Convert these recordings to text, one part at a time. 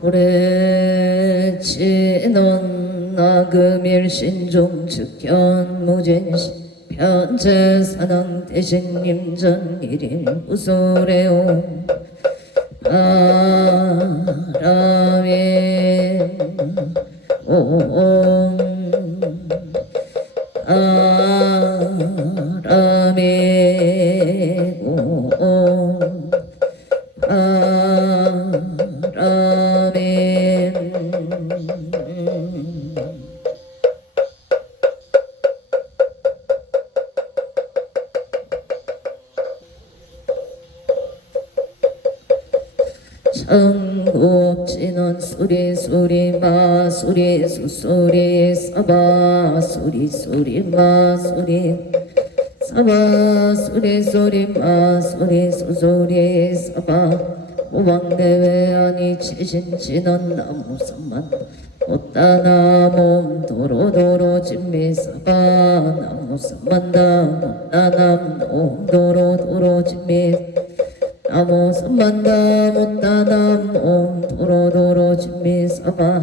불에치는 나금일신종 즉견 무진시 편제사능 대신님 전일일 우소래오 바람이 옴 바람이 옴 바람이 천국지는 소리 소리 마 소리 수소리 사바 소리 소리 마 소리 사바 소리 소리 마 소리 수소리 사바 모방대회 아니 치신치는 나무산만 못다나 몸 도로도로 진미 사바 나무산만다 못다남 몸 도로도로 진미 나무 선만다 못다남 옴 도로도로 진미사바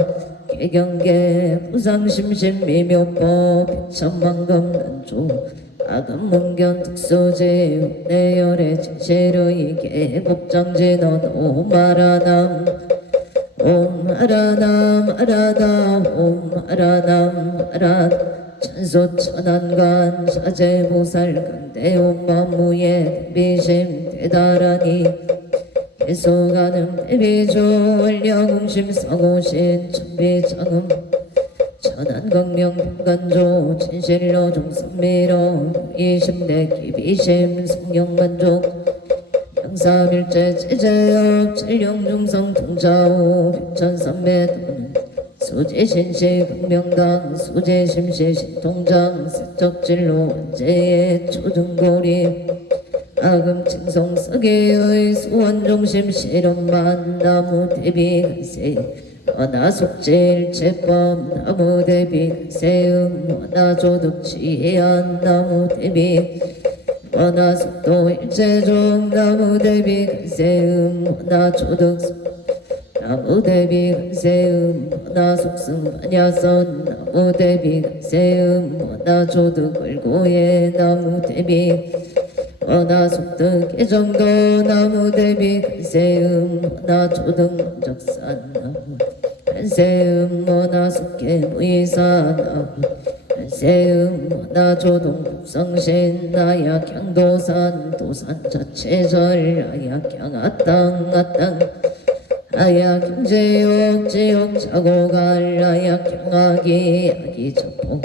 개경계 부상심심 미묘법 백천만금 난조 아금문견 특수제 내열의 진실의 개법장제넌 오마라남 옴아라남 아라담 옴아라남 아라 천소천안관 사제보살 간대옴만무예 비심 대다라니 계속가는 대비조 원령공심 사고신 천비장음 천안광명 평간조 진실로 종선미로 이심대 기비심 성령만족 양사밀제 제제역 칠령중성 통자오 백천삼매도는 수제신시 극명당 수제심시 신통장 세척진로 원제의 초등고리 아금칭송 서계의 수원중심 실험만 나무 대비 간세 원화속질 제법 나무 대비 간세음 원화조득 지혜한 나무 대비 원화속도 일제종 나무 대비 간세음 원화조득 나무 대비 간세음 원화속승 반야선 나무 대비 간세음 원화조득 을고예 나무 대비 원화속득 개정도 나무 대비 간세음 원화조득 만적산 나무 간세음 원화속계 무이사 나무 간세음 원화조동 국성신 나약 향도산 도산 자체절 아약 향아땅 아땅 아약 경제욕 지욕 자고갈 아약 향하기 아기 적봉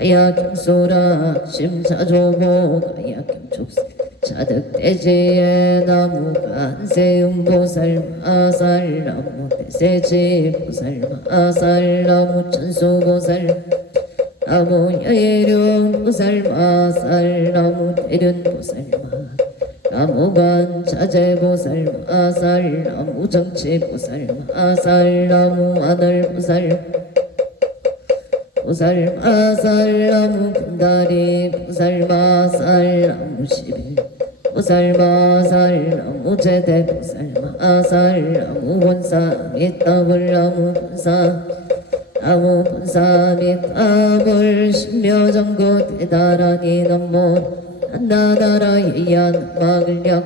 아약 경소락 심사조복 아약 경축세 자득대지의 나무 간세음 보살 마살 나무 대세지 보살 마살 나무 천수보살 나무 여의룡 보살 마살 나무 대륜 보살 나무관 자재보살 마살 나무 정치보살 마살 나무 하늘보살 보살 마살 나무 분다리 보살 마살 나무 시빌 보살 마살 나무 제대 보살 마살 나무 본사 밑더블 나무 본사 나무 본사 밑더블 신묘정고 대다라니 넘모 나나라 예얀 마글력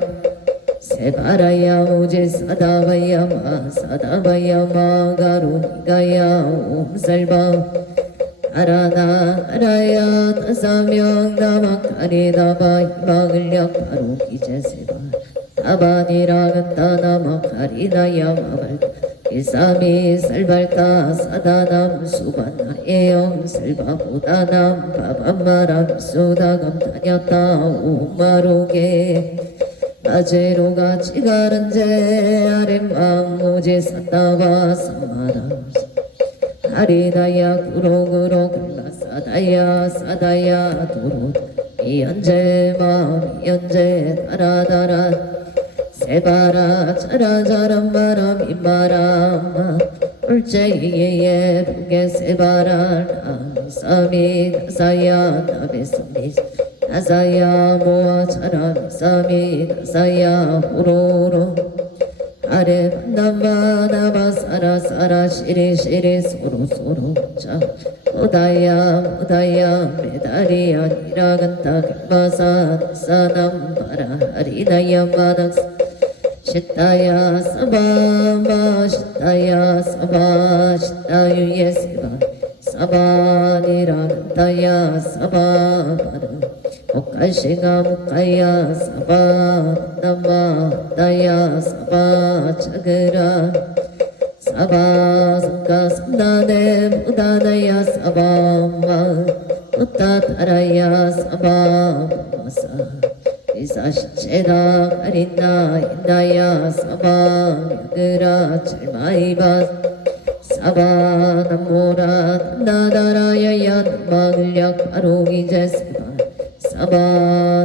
세바라야 무제 사다바야 마 사다바야 마가루니가야 옴살바 아라나 아라야 다사명 나마카리다바 마글력 바로 기제세바 다바니라 간다나 마카리나야 마발 기사미 살발타 사다남 수반나에엄 살바보다남 바밤마람 수다감 다녔다 오마로게 아제로가 지가른제 아랫맘 모제 샀다와 삼마람 아리나야 구로구로 글라 사다야 사다야 도로 이연제 마음 이연제 다라다라 세바라 자라자란 바람 이바람 울제이에 북에 세바라 나사미 나사야 나베사미 나사야 모아 자라 나사미 나사야 호로로 아래 나마 사라 사라 시리 시리 소로 소로 자 오다야 오다야 메다리야 니라간타 갈마사 사남바라 하리다야 마닥 시타야 사바마 시타야 사바 시타유예 세바 사바니라간타야 사바바르 오카시가 무카야 사바 나마다야 사바 차그라 사바 성가 삼나네 무다나야 사바마 우타타라야 사바 마사 이사시체다 가린나 인나야 사바 미그라 칠마이바 사바 남모라 나다라야야 남마글약 바로기제 세바 사바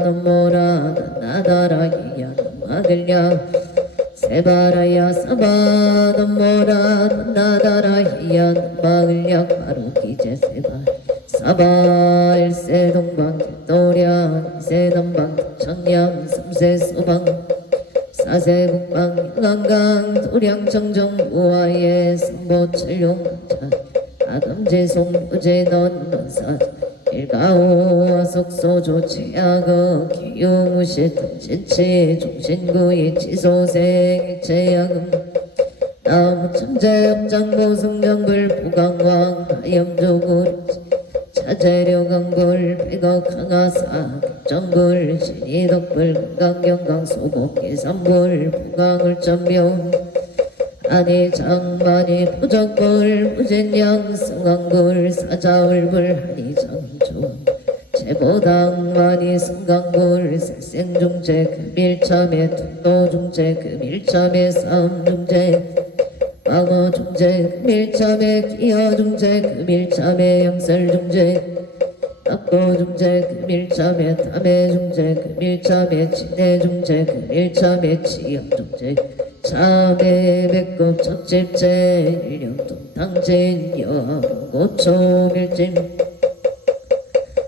남모라 나다라야야 남마글약 세바라야 사바 남모라 나다라야야 남마글약 바로기제 세바 사바 일세 동방 도량 이세 남방 청량 삼세 소방 사세 북방 영안강 도량 청정 우아예 삼보철용자 아금제송 우제넌 논사 일가오 속소조 최악어 기용무시 탐진치 종신구이 지소생 일체야금 나무천재업장보 승정불 부강왕 가염조굴 차재료강불 백억 강하사 정불 신이덕불 강경강 소복기 삼불 부강을 점명 아니 장만이 부적불 무진양 승강불 사자울불 하니 장조 제보당만이 승강불 색생중재 금일참에 tun도중재 금일참에 싸움중재 방어중재 금일참에 기어중재 금일참에 영설중재 낙고중재 금일참에 탐해중재 금일참에 친해중재 금일참에 치영중재 참해 배꼽 첫집재 일령동 당진 여고초밀짐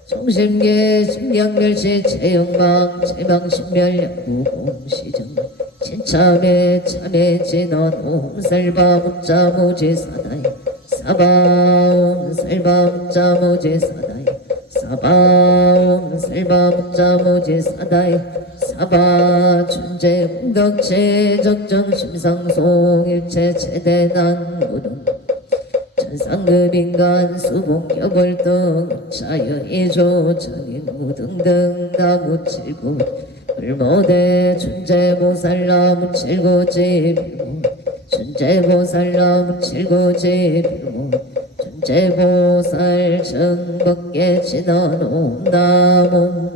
정심계 심양멸시 체영망 제방신멸양구 공시정 진참해 참해 진원 옴살바 묵자무지 사다이 사바 옴살바 묵자무지 사다이 사바 옴살바 묵자무지 사다이 사바 춘재 공덕체 적정 심상송 일체 최대난 무등 천상급인간 수복여벌등 자연이조 전인 무등등 나무칠구 불모대 춘재보살 나무칠구지 빌모 춘재보살 나무칠구지 빌모 춘재보살 정법계 진원 옴나무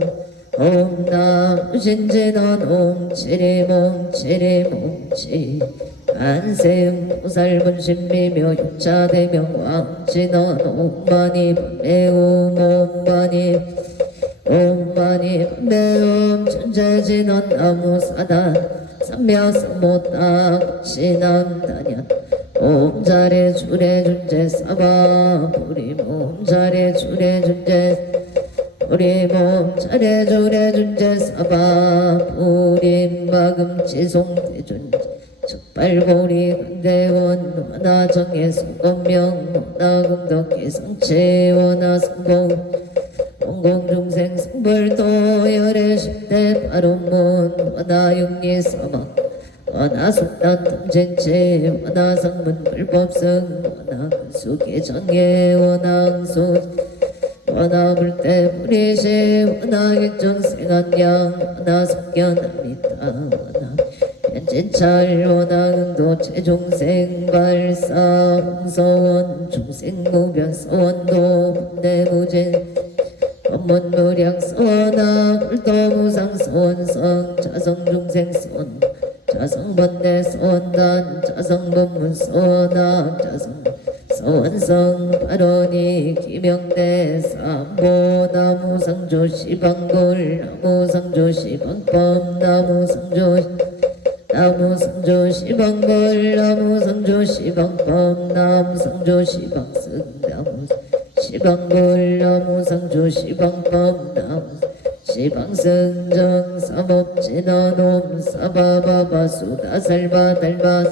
옴남 신진원 옴치리몸 치리몸치 안세음 보살분신미묘 육자대명 왕진원 옴마니 매움 옴마니 옴마니 매움 천재진원 나무사단 삼야삼모딱 신암단연 옴자리 주례 준재 사바 부리몸 자리 주례 준재 우리 몸 차례 주례 준재 사바 우리 마금 지송대준 적발고리 강대원 원하정의 송건명 원하공덕기 성체 원하성공 원공중생 성불도 열애 십대 바로문 원하육리 사막 원하속단 탐진체 원하성문 불법성 원하근수계 정예 원항소 원하불대 불이시 원하객정 생한양 원하석견아미타 원하 현진찰 원하응도 최종생 발사 홍서원 중생무변 서원도 분대무진 법문무량 서원하 불도무상 서원성 자성중생 서원 자성번대 서원단 자성법문 서원하 자성 서원성 발언이 기명대 삼보 나무상조 시방골 나무상조 시방법 나무상조 시방골 나무상조 시방법 나무상조 시방승 나무 시방골 나무상조 시방법 나무 시방승정 사법진언옴 사바바바 수다살바 달바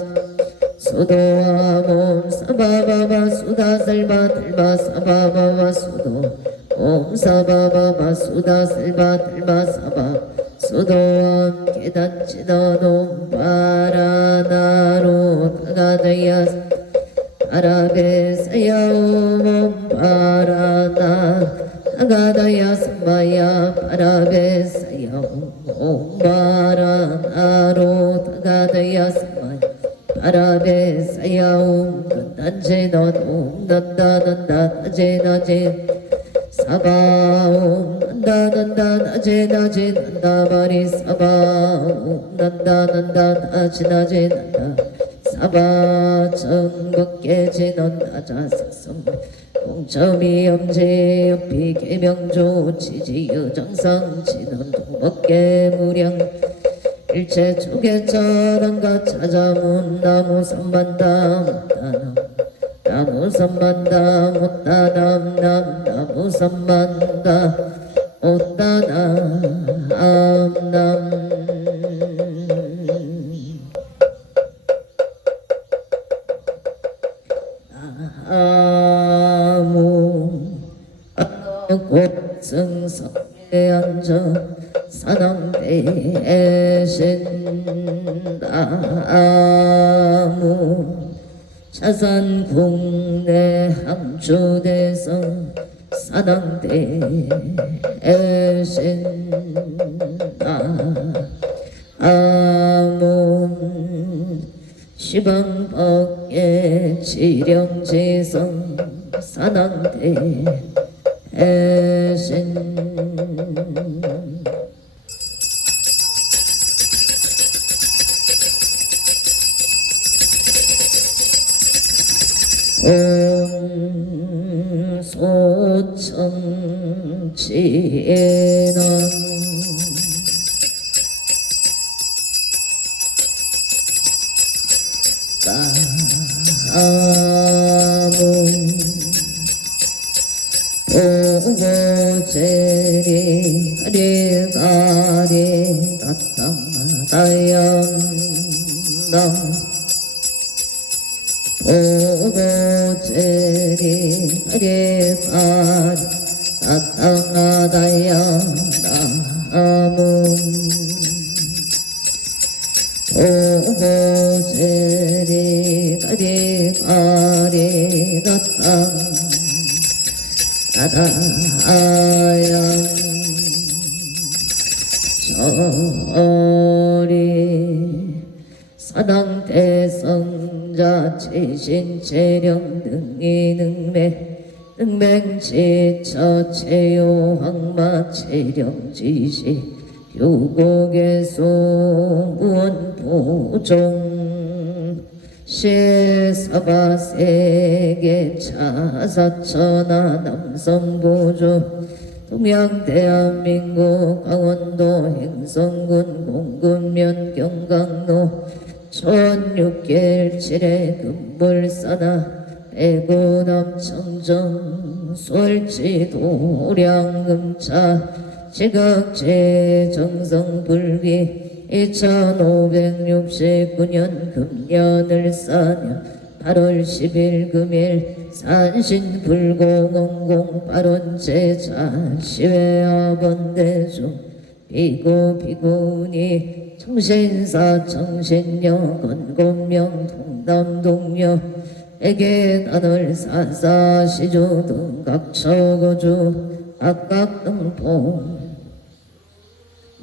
수도와 몸 사바바바 수다살바 달바 사바바바 수도 옴 사바바바 수다살바 달바 사바 수도와 계단진언옴 바라나로 가가다야 아라베사야옴 바라나 아가다야 삼바야 바라베사야옴 바라나로 아가다야 삼바야 바라베사야옴 난제나옴 난다난다 나제나제 사바옴 난다난다 나제나제 난다바리 사바옴 난다난다 나제나제 난다 사바 전국계 진원 나자삭성 공점이 염제 옆이 계명조 지지유정상 진원 동법계 무량 일체 초계 자랑가 찾아문 나무 삼반다 못다남 나무 삼반다 못다남 나무 삼반다 못다남 남 아무 곧승성에 앉아 산왕대에 신다 아무 자산 국내 항주대성 산왕대에 신다 아무 시방밖에 지령지성 산왕대에 신 옴 소청지난 아문 보고제리 가리가리 나타나다연남 보고제리 가리가리 나타나다연남은 보고제리 가리가리 나타나다연 저리 사당대성자 최신체령 능이능매 능맹지처 체요항마 체령지시 유곡에소 무언보종 시사바세계 차사천하 남성보조 동양대한민국 강원도 행성군 공군면 경강로 촌육길칠의 금불사나 대구남 청정 솔지 도량금차 지각제 정성불기 2569년 금년을 사년 8월 10일 금일 산신불공원공 발원제자 시외아번대중 비구비구니 청신사 청신녀 건곤명 통담동녀 애계단을 사사시조 등각처거주 악각등봉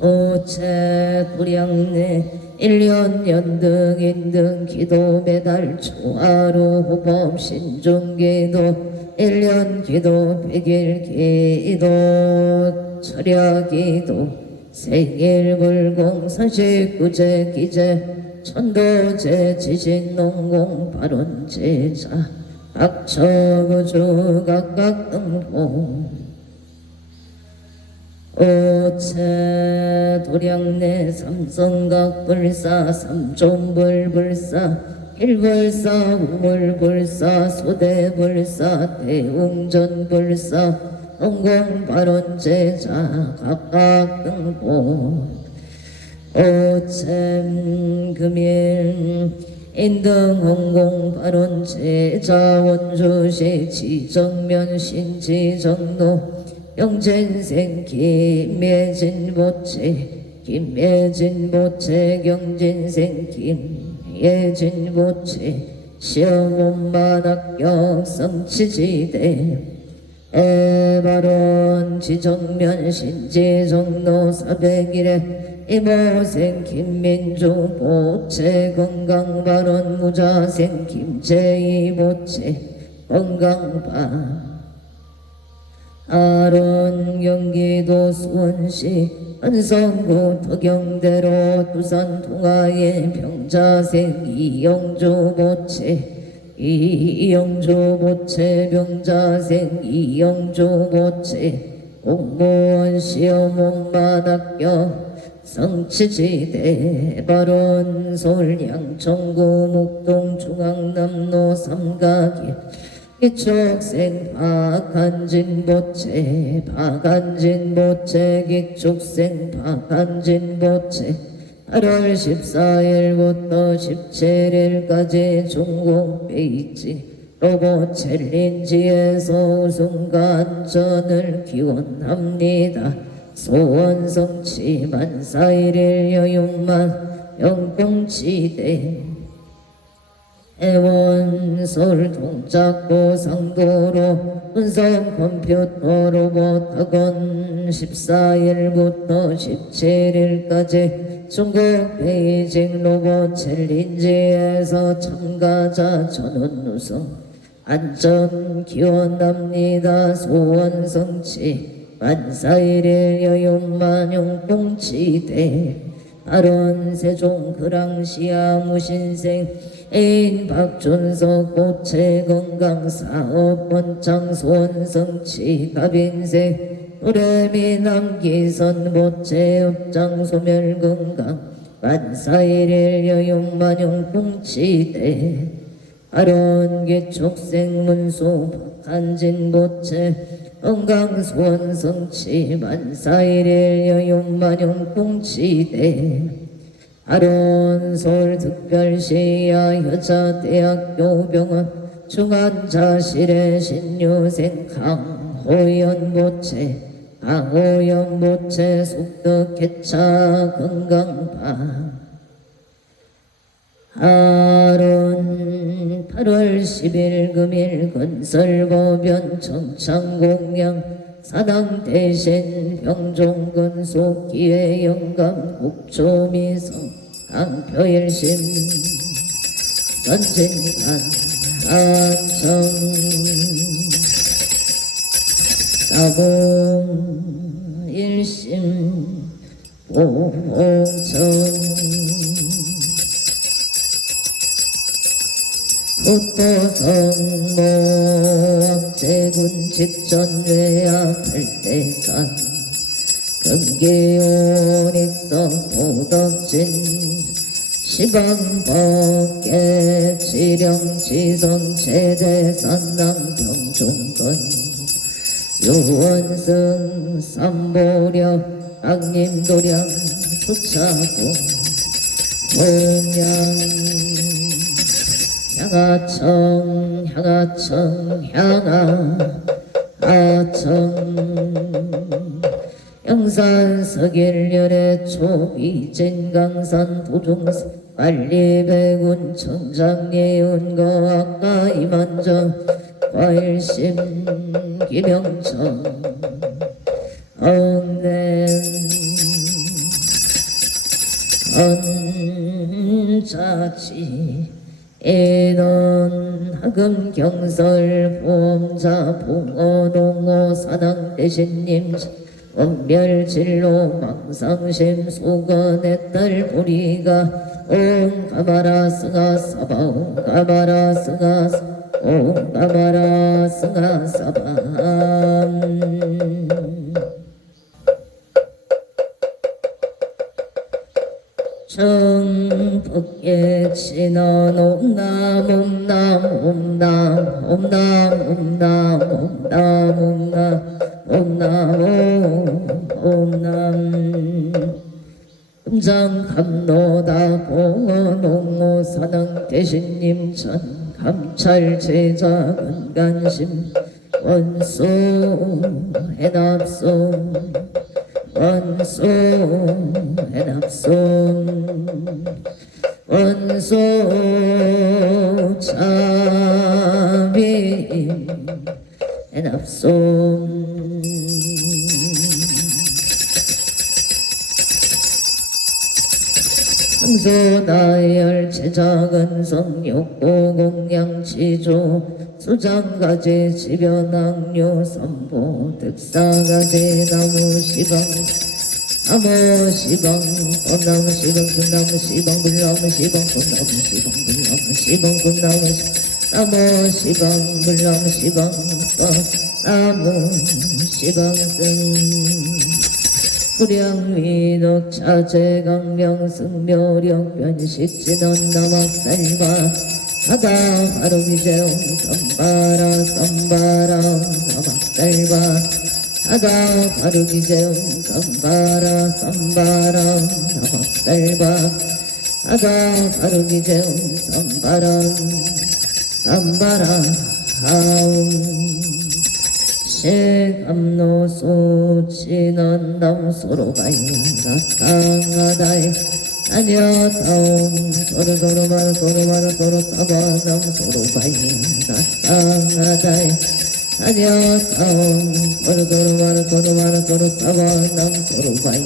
오체 불양내 1년 연등 인등 기도 매달 초하루 호범 신중기도 1년 기도 100일 기도 철야기도 생일 불공 49제 기제 천도제 지신농공 발원제자 악처구주 각각등봉 오체 도량내 삼성각불사 삼존불불사 일불사 우물불사 소대불사 대웅전불사 공공발언제자 각각 등본 오참 금일 인등 공공발언제자 원주시 지정면 신지정로 영진생 김예진보채 경진생 김예진보채 시험원만 성치지대 에바론 지정면 신지정로 400일에 이모생 김민주 보채 건강발언 무자생 김재희 보채 건강바 아론 경기도 수원시 은성구 덕영대로 두산 통화의 병자생 이영주 보채 병자생 이영주 보채 공무원 시험원만 합격 성치지대 발언 서울 양천구 목동 중앙남로 삼각일 기축생 박한진보채 기축생 박한진보채 8월 14일부터 17일까지 중국 베이지 로봇 챌린지에서 우승간전을 기원합니다. 소원 성취 만사 1일 여윤만 영풍치대 애원 서울 동작구 상도로 운성 컴퓨터 로봇 학원 14일부터 17일까지 중국 베이징 로봇 챌린지에서 참가자 전원 우승 안전 기원합니다. 소원 성취 만사 1일 여윤만 영풍치대 발언 세종 그랑시아 무신생 애인 박준석 보채 건강사업 원창 소원성치 갑인생 노래미 남기선 보채 업장 소멸 건강 만사 1일 여윤만용 풍치대 발언 기축생 문소 박한진 보채 건강 소원성치 만사 1일 여윤만용 풍치대 아론 서울특별시야 여자대학교 병원 중환자실의 신유생 강호연 보채 속덕개차 건강바 아론 8월 10일 금일 건설보변 청창공양 사당 대신 병종근속 기회영감 국초미성 강표일심 선진간 안청 따봉 일심 보홍청 후토성모악제군 직전외야 팔대산 금기온익성 보덕진 시방법계 지령지성 제대산 남병종건 유원승 삼보력 악림도량 수차고 동양 향하청 영산석일렬의 초비진강산 도중생 관리배군 청장예운거 아까 이만정 과일심 기명청 엉낸 건자치 인원 하금 경설 보험자 봉어동어 사당대신님 원별진로 망상심 수건의 딸 보리가 옴 가마라 승하 사바 옴 가마라 승하 옴 가마라 승하 사바 청북계 친원 옴남 옴남 옴남 금장감로다 봉헌옹호 사능대신님 전 감찰제자 건간심 원소 해납송 원소 해납송 원소 참임 해납송 성소다열 제작은 성욕고 공양치조 수장가지 지변학료 선보 득사가지 나무시방 나무시방 꽃나무시방 금나무시방 물나무시방 꽃나무시방 물나무시방 꽃나무시방 나무시방 물나무시방 꽃나무시방 승 불량위덕 차제강명 승묘력 변식진원 남학살바 하다 바로기재용 선바라 선바라 남학살바 하다 바로기재용 선바라 선바라 남학살바 하다 바로기재용 선바라 선바라 하움 감노소 진원 남소로가이 나타나다이 아니야다옴 소로소로마라 소로마라 소로사바 남소로가이 나타나다이 아니야다옴 소로소로마라 소로마라 소로사바 남소로가이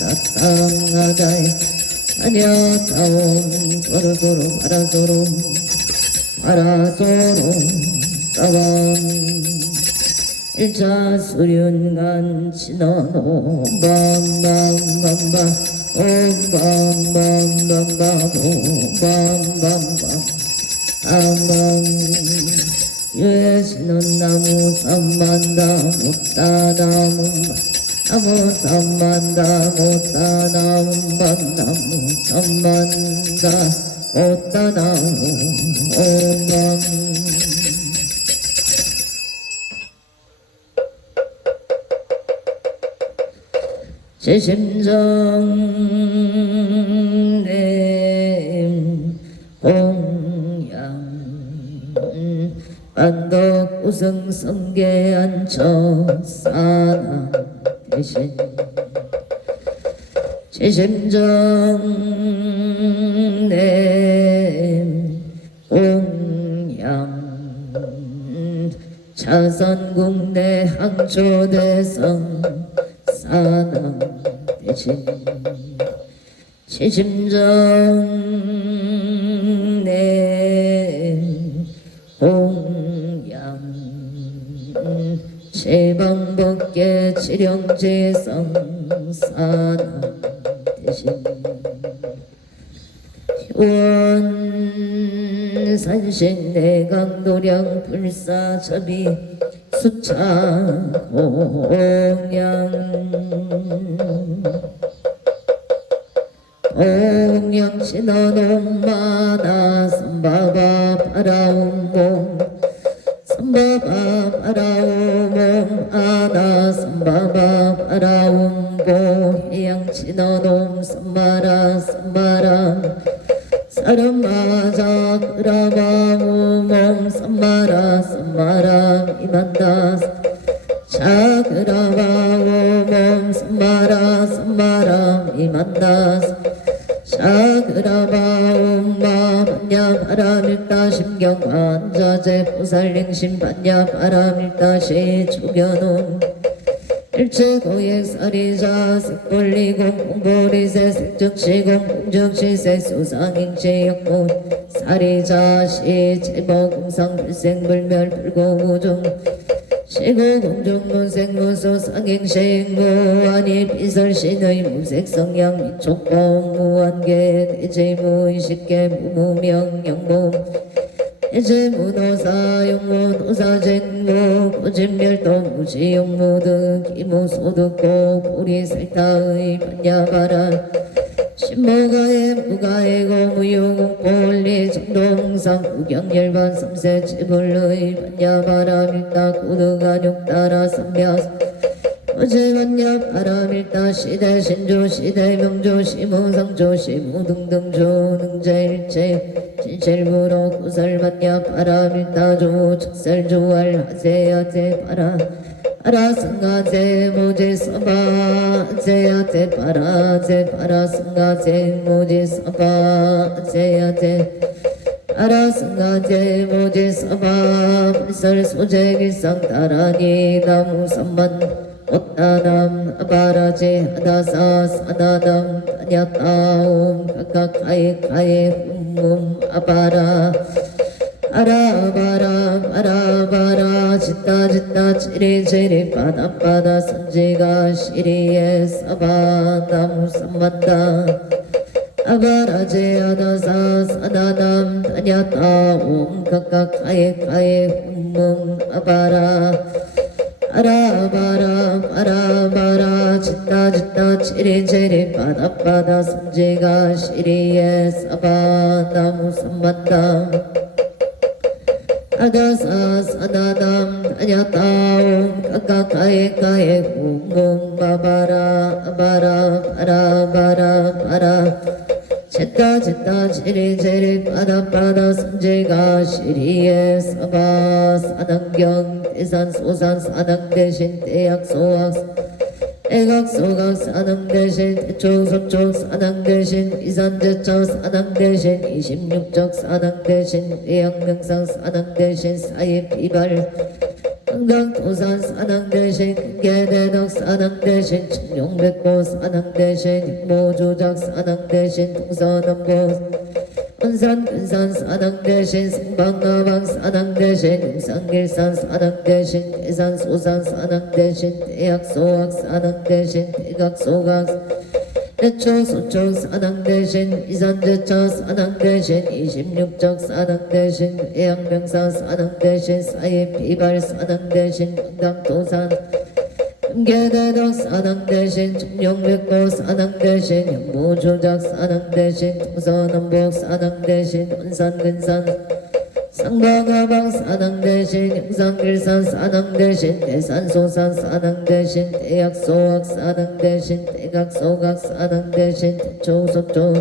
나타나다이 아니야다옴 소로소로마라 소로마라 소로사바 일차 수륜간 진원오 밤밤밤밤 옴밤밤밤밤 옴밤밤밤 밤밤 유해신은 나무 삼만다 못다나무 나무 삼만다 못다나무 밤나무 삼만다 못다나무 옴밤 제심정님 공양 반덕 우승성계한 처사나 대신 제심정님 공양 차선국내 항초대성 사남 대신 제심정내 공양 제방법계 지령제성 사남 대신 효원산신내강도량 불사접이 수차 공양 신원엄마나 선바바 바라움몸 선바바 바라움몸 아나 선바바 바라움보 해양 신원엄 선마라 선마라 사람 맞아 그라바우몸 선마라 선마라 이만다 자그라바우몸 선마라 선마라 이만다 자그라바움마 반야 바람일다 심경관자재 보살링심 반야 바람일다시 초견움 일체고액사리자 색벌리공 공보리세 색적시공 공적시세 수상행체 역본 사리자시 제법금상 불생불멸 불고우종 시고공종문생무소 상행시행무아니 비설신의 무색성양 미촉공 무한계 대제무의식계 무무명 영무 대제무노사 영무노사쟁무 고진멸도 무지용무득 기무소득고 보리살타의 반야바라 신무가의 무가의고 무유공포원리 정동상 구경열반 삼세 지불의 반야바라 밀다 고득안욕따라 삼벼 어제만야 바람일다 시대 신조 시대 명조 시무상조 시무등등조 능자일체 진실부로 구설만야 바람일다조 축설조알 하세야제 바라 아라승가제 모지 서바 제야제 바라 제 바라 승가제 모지 서바 제야제 아라승가제 모지 서바 불설 소재 길상 따라니 나무 삼만 옷다남 아바라제 하다사 사다남 다냐따옴 각각 가에 아바라 아라바라 짓다 지리 바다 선지가 시리에 사바 나무 삼만다 아바라제 하다사 사다남 다냐따옴 각각 가에 아바라 아라바라 짓다 지리 바다 선지가 시리에 사바 나무 삼만다 아다사 사다담 다냐따옴 각각 가에 바바라 바라 짓다 지리 바다 선지가 시리에 사바 사당경 대산 소산 사당 대신 대약 소학 애각 소각 사당 대신 대초 서쪽 사당 대신 이산제처 사당 대신 26적 사당 대신 대양명상 사당 대신 사입 비발 강강도산 사당 대신 큰계대덕 사당 대신 청룡백고 사당 대신 모조작 사당 대신 동서남보 원산 근산 사당 대신 승방가방 사당 대신 용산길산 사당 대신 대산 소산 사당 대신 대약 소학 사당 대신 대각 소각 대초 소초 사당 대신 이산제처 사당 대신 26적 사당 대신 대양명사 사당 대신 사입 비발 사당 대신 강당도산 금계대덕 사당 대신 청룡백고 사당 대신 영모조작 사당 대신 동서남북 사당 대신 원산근산 상방하방 사당 대신 영산길산 사당 대신 대산소산 사당 대신 대약소학 사당 대신 대각소각 사당 대신 대초소초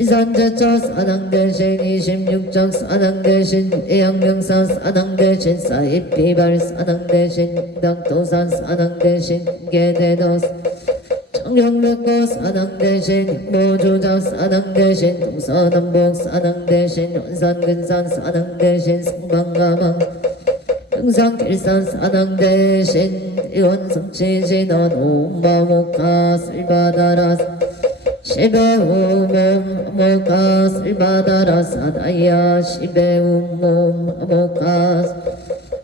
이산제처 사당 대신 26적 사당 대신 대양명사 사당 대신 사입비발 사당 대신 당도산 사당 대신 계대덕 청룡백고 사당 대신 모조작 사당 대신 동서남북 사당 대신 원산근산 사당 대신 승방가방 영산길산 사당 대신 대원성치진원 옴바모카 쓸바다라 시베우몸 아모카 쓸바다라 사다야 시베우몸 아모카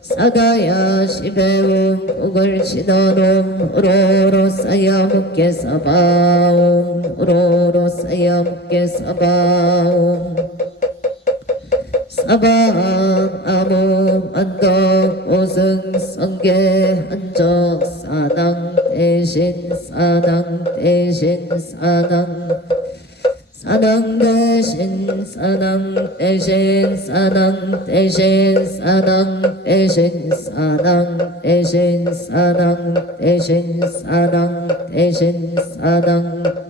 사다야 시베움 북을 신어놈 오로로 쌓여 묵게 사바옴 오로로 쌓여 묵게 사바옴 사바한 아무 안덕 오승 성계 한적 사당 대신 사당 대신 사당 사당 대신 사당 대신 사당 대신 사당 대신 사당 대신 사당 대신 사당 대신 사당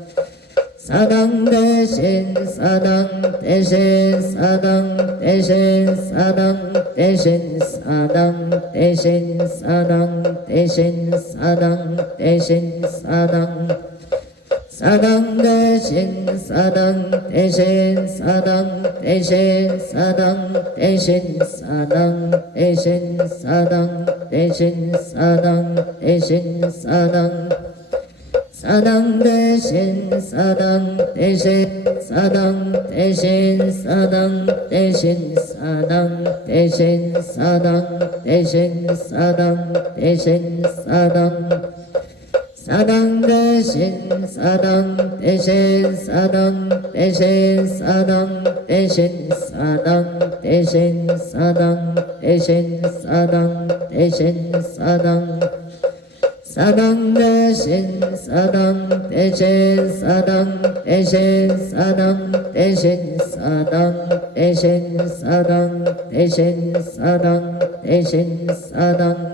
사당 대신 사당 대신 사당 대신 사당 대신 사당 대신 사당 대신 사당 대신 사당 사당 대신 사당 대신 사당 대신 사당 대신 사당 대신 사당 대신 사당 대신 사당 사당 대신 사당 대신 사당 대신 사당 대신 사당 대신 사당 대신 사당 대신 사당 사당 대신 사당 대신 사당 대신 사당 대신 사당 대신 사당 대신 사당 대신 사당 사당 대신 사당 대신 사당 대신 사당 대신 사당 대신 사당 대신 사당 대신 사당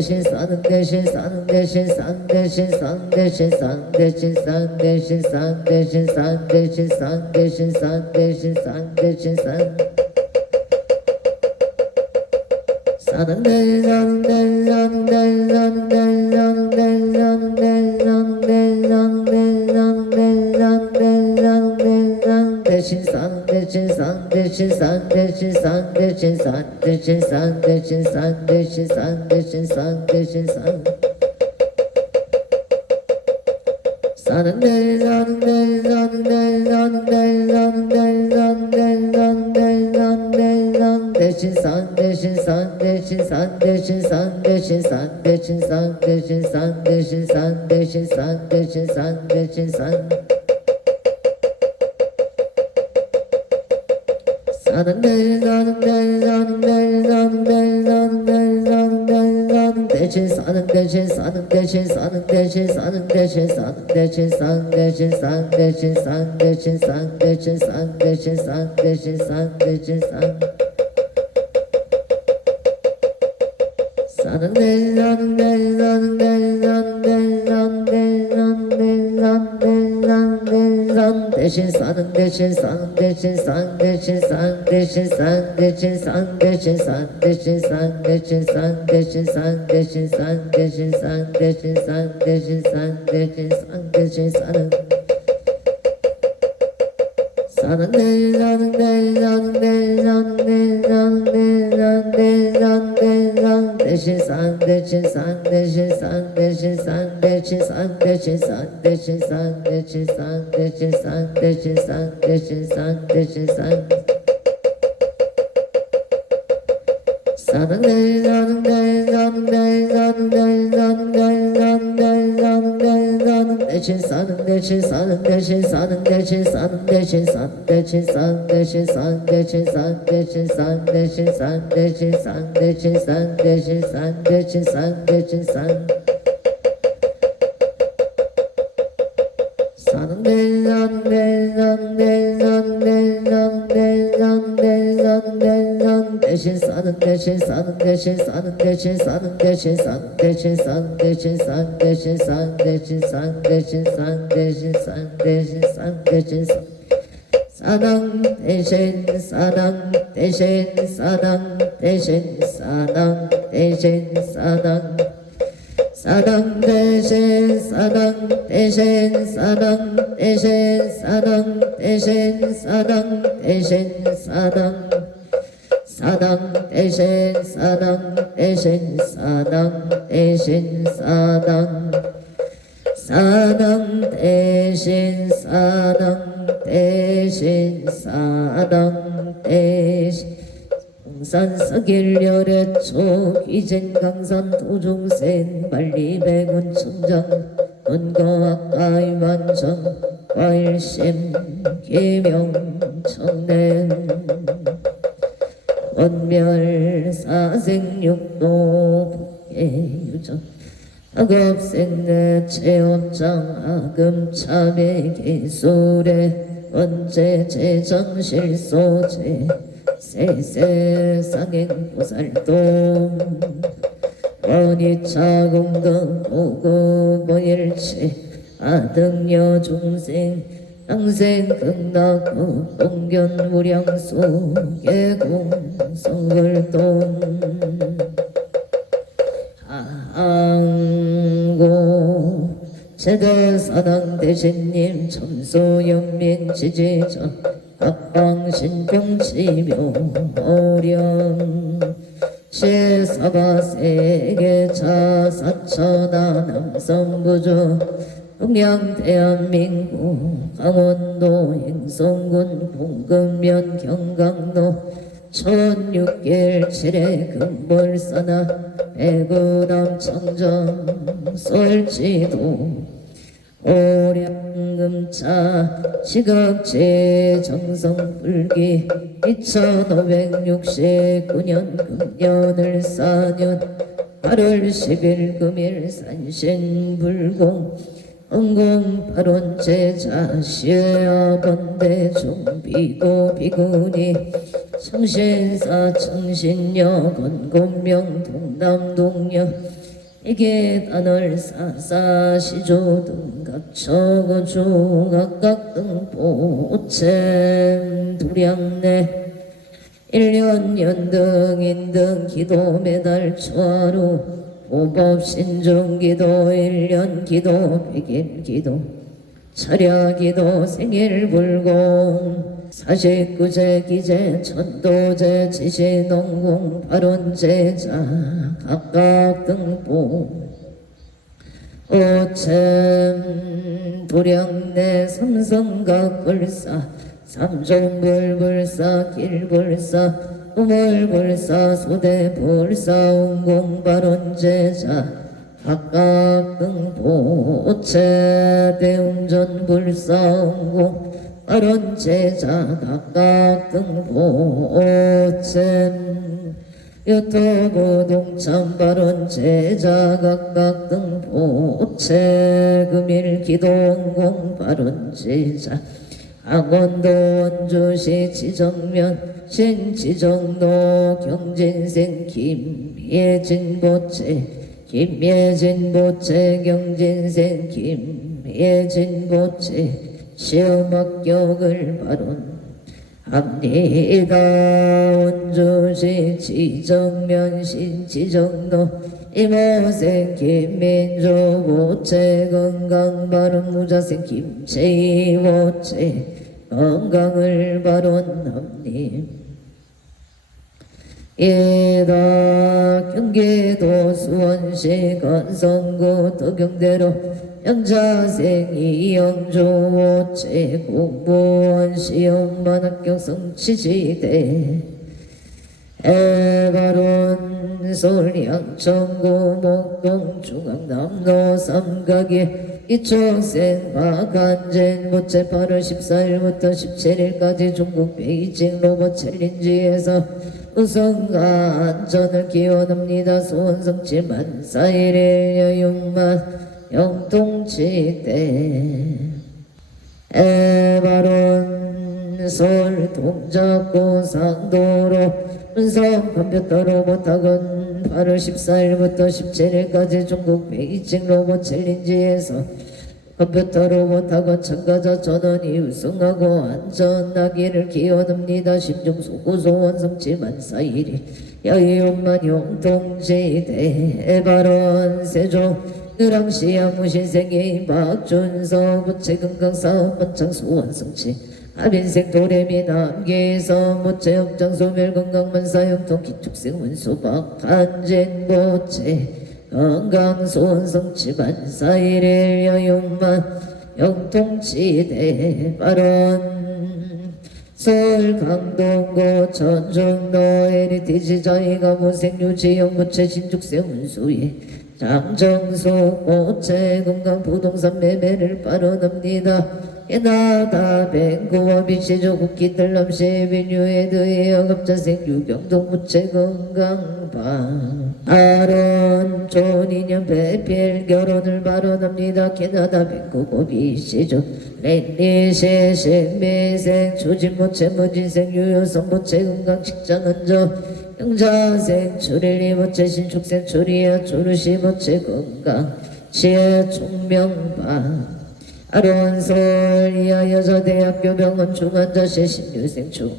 대신 사는 대신 사는 대신 사는 대신 사는 대신 사는 대신 사는 대신 사는 대신 사는 대신 사는 대신 사는 대신 사는 대신 사는 사는 대신 사는 대신 사는 대신 사는 대신 사는 대신 사는 대신 사는 대신 사는 대신 사는 대신 사는 대신 사는 대신 사는 대신 사는 대신 사는 대신 사는 대신 사는 대신 사는 대신 사는 사는 대신 사는 대신 사는 대신 사는 대신 사는 대신 사는 대신 사는 대신 사는 대신 사는 대신 사는 대신 사는 대신 사는 대신 사는 대신 사는 대신 사는 대신 사는 사는 대신 사는 대신 사는 대신 사는 대신 사는 대신 사는 대신 사는 대신 사는 대신 사는 대신 사는 대신 사는 대신 사는 대신 사는 대신 사는 대신 사는 대신 사는 대신 사는 사는 대신 사는 대신 사는 대신 사는 대신 사는 대신 사는 대신 사는 대신 사는 대신 사는 대신 사는 대신 사는 대신 사는 대신 사는 대신 사는 대신 사는 대신 사는 대신 사는 대신 사는 대신 사는 대신 사는 사는 대신 사는 대신 사는 대신 사는 대신 사는 대신 사는 대신 사는 대신 사는 대신 사는 대신 사는 대신 사는 대신 사는 대신 사는 대신 사는 대신 사는 대신 사는 사는 대신 사는 대신 사는 대신 사는 대신 사는 대신 사는 대신 사는 대신 사는 대신 사는 대신 사는 대신 사는 대신 사는 대신 사는 대신 사는 대신 사는 대신 사는 대신 사는 대신 사는 대신 사는 대신 사는 사는 대신 사는 대신 사는 대신 사는 대신 사는 대신 사는 대신 사는 대신 사는 대신 사는 대신 사는 대신 사는 대신 사는 대신 사는 대신 사는 대신 사는 대신 사당 대신 사당 대신 사당 대신 사당 대신 사당 사당 대신 사당 대신 사당 대신 사당 대신 사당 대신 사당 사당 대신 사당 대신 사당 대신 사당 사당 대신 사당 대신 사당 대신 동산 서길열의 초 기진 강산 도중생 만리백운 천장 은거학가의 완전 과일심 기명천낸 원멸 사생육도 북해유전 악업생내 체험장 아금참의 기술에 원제 제정실소제 세세상행보살동 원이차공덕 오구보일체 아등여 중생 당생 극락구 공견무량소 계공성글동 항고 제대사당 대신님 점수연민 지지자 합방신병치묘 어령 제사바세계차 사천하 남성부조 동양 대한민국 강원도 행성군 봉금면 경강도 1600 7회 금벌사나 대구남 청정 설치도 오량금차 시각제 정성불기 2569년 금년을 4년 8월 10일 금일 산신불공 응공8원 제자 시아번대 종비고 비구니 청신사 청신여 건곤명 동남동녀 이게 단을 사사시조등각 처고주 각각등보채 두량내 일년 연등 인등 기도 매달 초하루 보법 신중 기도 일년 기도 백일 기도 철야 기도 생일 불공 사십구제 기제 천도제 지시농공 발원제자 각각 등보 오천 도량내 삼성각 불사 삼종불불사 길불사 우물불사 소대불사 운공발원제자 각각 등보 오체 대웅전불사 운공 발원제자 각각 등보 오천 유토부 동참 발원제자 각각 등보 오체 금일 기도운공 발원제자 강원도 원주시 지정면 신지정로 경진생 김예진보채 김예진보채 경진생 김예진보채 시험 합격을 발언합니다. 원주시 지정면 신지정로 이모생 김민조 보채 건강 발언 무자생 김채희 보채 건강을 발언합니다. 이다 경기도 수원시 건성구 덕경대로 영자생 이영조 보채 공무원 시험만 합격 성취지대 해발원 서울 양천구 목동 중앙남로 삼각에 이초생 박한진 모채 8월 14일부터 17일까지 중국 베이징 로봇 챌린지에서 우승과 안전을 기원합니다. 소원성취 만사일일 여육만 영통치대 해발원 서울 동작구 상도로 운성 컴퓨터 로봇학원 8월 14일부터 17일까지 중국 베이징 로봇 챌린지에서 컴퓨터 로봇학원 참가자 전원이 우승하고 안전하기를 기원합니다. 심중소구소 원성치 만사일이 여의원만 용통지대 해발원 세종 유랑시 양무신생이 박준서 부채금강사업 번창소 원성치 아빈생 도래미 남기서 모채 역장 소멸 건강만사 영통 기축생 원소 박한진 모채 건강소원성치 만사일일 여육만 영통치대 발언 서울 강동구 전중로 헤리티지 자이가 무생유지 영무채 신축생 운수에 장정소 모채 건강 부동산 매매를 발언합니다. 예나다 뱅구와 비시조 국기들 남시 비뉴에 드에 어갑자생 유경동 무채 건강방 아론 존인연 배필 결혼을 발언합니다. 캐나다 뱅구고 비시조 렌리시 신미생 초진 모채 무진생 유효성 모채 건강 직장 은조 영자생 추릴리 모채 신축생 추리야 추르시 모채 건강 지혜 총명방 아론서울이야 여자대학교 병원 중환자실 신유생 중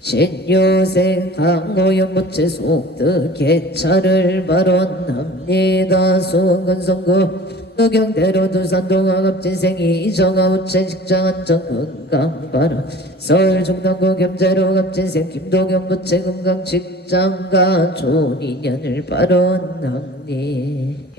신유생 강호연 모채 속득 개차를 발언합니다. 수원건성구 의경대로 두산동 아갑진생이 이정아 우체 직장 안정 건강 발언 서울 중랑구 겸재로 갑진생 김도경 부채 건강 직장가 좋은 인연을 발언합니다.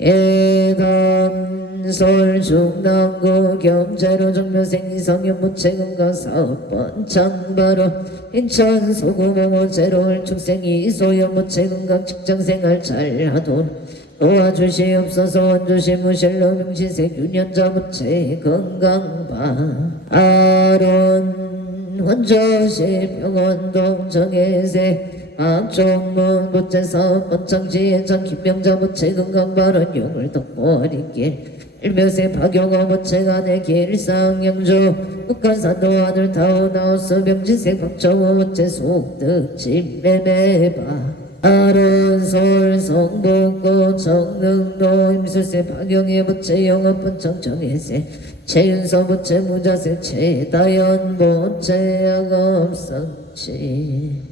해당 서울 중랑구 겸재로 정묘생 이성현 부채 건강 사업번 창발언 인천 소구봉호 제로월 축생 이소연 부채 건강 직장생활 잘하도록 도와주시옵소서. 원주시 무실로 명시색 유년자 부채 건강방 아론 원주시 병원동 정혜색 앞종문 부채 사업 번창지혜장 김명자 부채 건강발언 용을 덮고 어린길 일묘세 박용호 부채간의 길상영주 북한산도 하늘 타오나우스 명지색 박정호 부채 속득 집매매바 아른솔 성복고 정능로 임술세 박영애 부채 영업분 정정혜세 최윤서 부채 무자세 최다연 부채 약업성치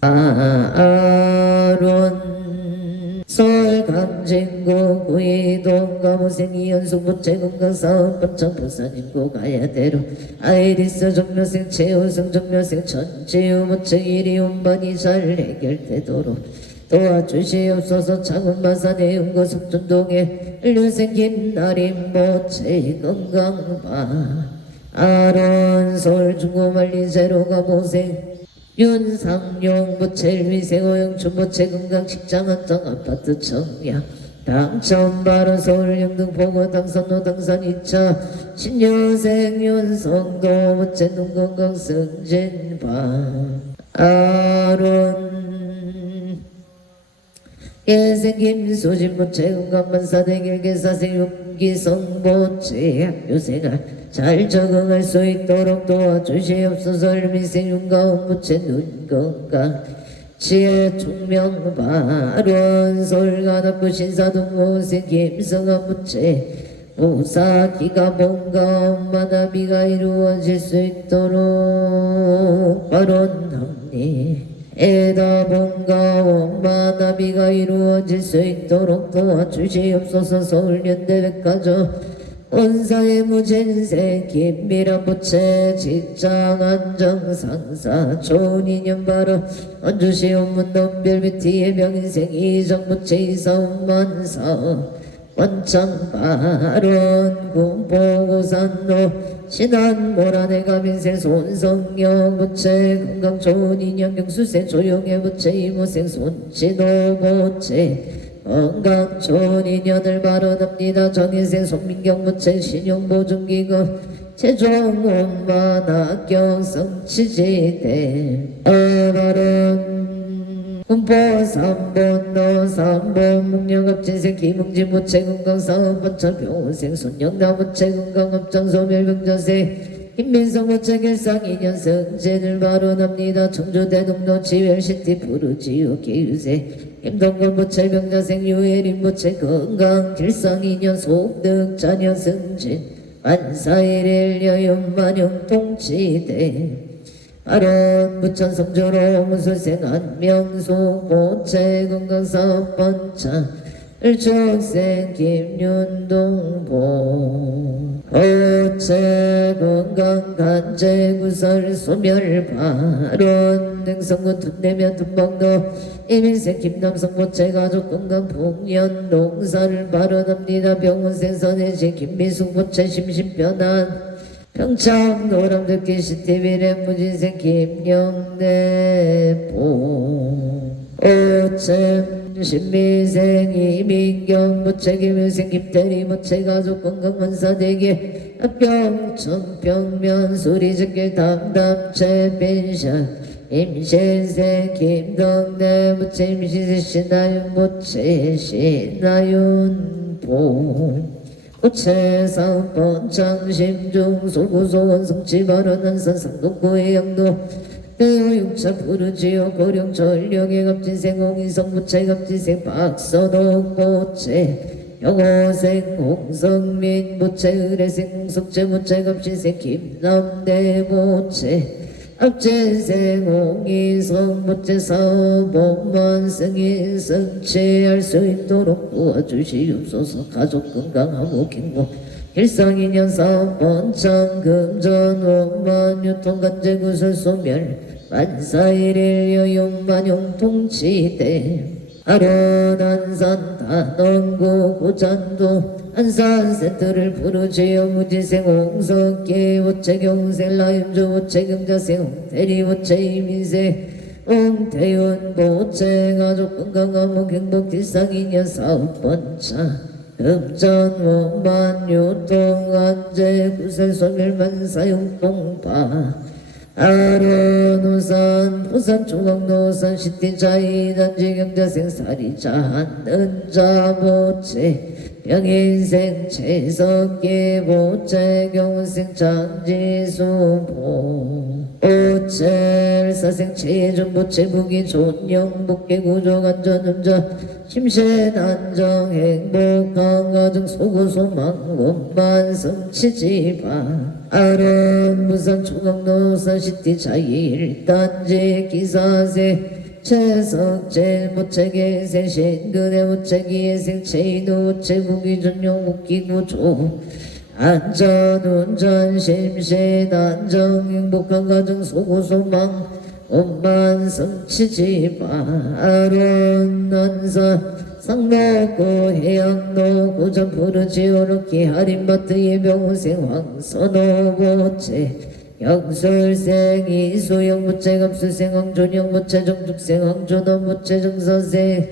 아론 솔 강진구 구이동 가무생 이연숙 부채 건강사업 번창 부산인구 가야대로 아이리스 정묘생 최우승 정묘생 천지우 부채 이리운반이 잘 해결되도록 도와주시옵소서. 창원마산의 음고 석준동에 류생 김나림 부채 건강바 아론솔 중고말리 제로가 모생 윤상용 부채 위생호영 준부채 건강 직장 한정 아파트 청약 당첨 바로 서울 영등 보고 당선로 당선 2차 신여생 윤성도 부채 눈건강 승진바 아론 예생 김수진 부채 건강만사 대길계사생 윤기성 부채 학교생활 잘 적응할 수 있도록 도와주시옵소서. 미생 윤가운 부채 눈건강 지혜 총명바론 솔가납부 신사동무생 김성한 부채 무사기가 뭔가 엄마나비가 이루어질 수 있도록 바론합니 에다 뭔가 엄마나비가 이루어질 수 있도록 도와주시옵소서. 서울연대백화점 원사의 무진생 김미란 부채 직장 안정상사 좋은 인연 바로 원주시온 문동별 비티의 명인생 이정 부채 이사운만사 원창 바론 군포고산로 신안 모란의 가민생 손성영 부채 건강 좋은 인연 경수생 조용의 부채 이모생 손진호 부채 건강 좋은 인연을 발언합니다. 정인생 손민경 부채 신용보증기금 최종 원만 합격 성취지대 발언 군포 3번 너 3번 묵령업진생 김웅진 부채 건강사업 번창병원생 손영남 부채 건강업장 소멸병자생 김민성 부채 결상 2년 승진을 발언합니다. 청주대동로 지웰시티 푸르지오 계유세 김동건 부채 병자생 유혜린 부채 건강 길상 2년 소득 자녀 승진 만사일일 여윤만용 통치대 아론 부천 성조로 무술생 안명수 부채 건강사업 번창 일축생 김윤동보 부채 건강 간제구설 소멸발언 능성군 둔내면 둔방도 이민생 김남성 부채 가족 건강 풍년 농사를 발언합니다. 병원생 선혜지 김미숙 부채 심신변환 평창 노람듣기 시티비렘 무진생 김영대보 부채 신미생 이민경 부채 김유생 김대리 부채 가족 건강 원사대기 병천병면 수리적길 담담 최빈샤 임신생 김덕래 부채 임신생 신하윤 부채 신하윤보 부채 사업번창 심중 소구소 원성치 발언한선 상동구의 양도 대우육차 푸르지오 고령 전령의 갑진생 홍인성 부채 갑진생 박선옥 부채 영호생 홍성민 부채 의뢰생 홍석재 부채 갑진생 김남대 부채 앞진생 홍인성 부채 사업원만 승인 성취할 수 있도록 도와주시옵소서. 가족 건강하고 행복 일상인연 사업 번창 금전 원만 유통 간제 구설 소멸 만사일일 여용만용 통치대 아론 안산 단원구 고잔도 안산센터를 부르지어 무지생 홍석기 부채 경생 라임주 부채 경자생 홍태리 부채 이민생 홍태윤 부채 가족 건강하고 행복 일상인연 사업 번창 금전 원만 유통 안제 구설 소멸만 사용통파 아론 우산 부산 중앙노산 시티 자이 단지 경자생 사리자 한은자 보채 병인생 최석기 보채 경생 장지수 보 오첼 사생체의 전부체 무기 존영 복개 구조 간전 음자 심신 안정 행복한 가정 소구 소망 원만 성취지바 아론 부산 초강노사 시티 자일 단지 기사세 채석제 무체계 생신근의 무체기의 생체이노 무체 무기 전용 무기 구조 안전 운전 심신 안정 행복한 가정 소구 소망 원만 성취지바 아론 난사 상목고 해양로 고전 푸르지오르키 하림바트 예병우생 황선호 보체 영술생 이수영 무체 갑수생 황존영 무체 정축생 황존원 무체 정서생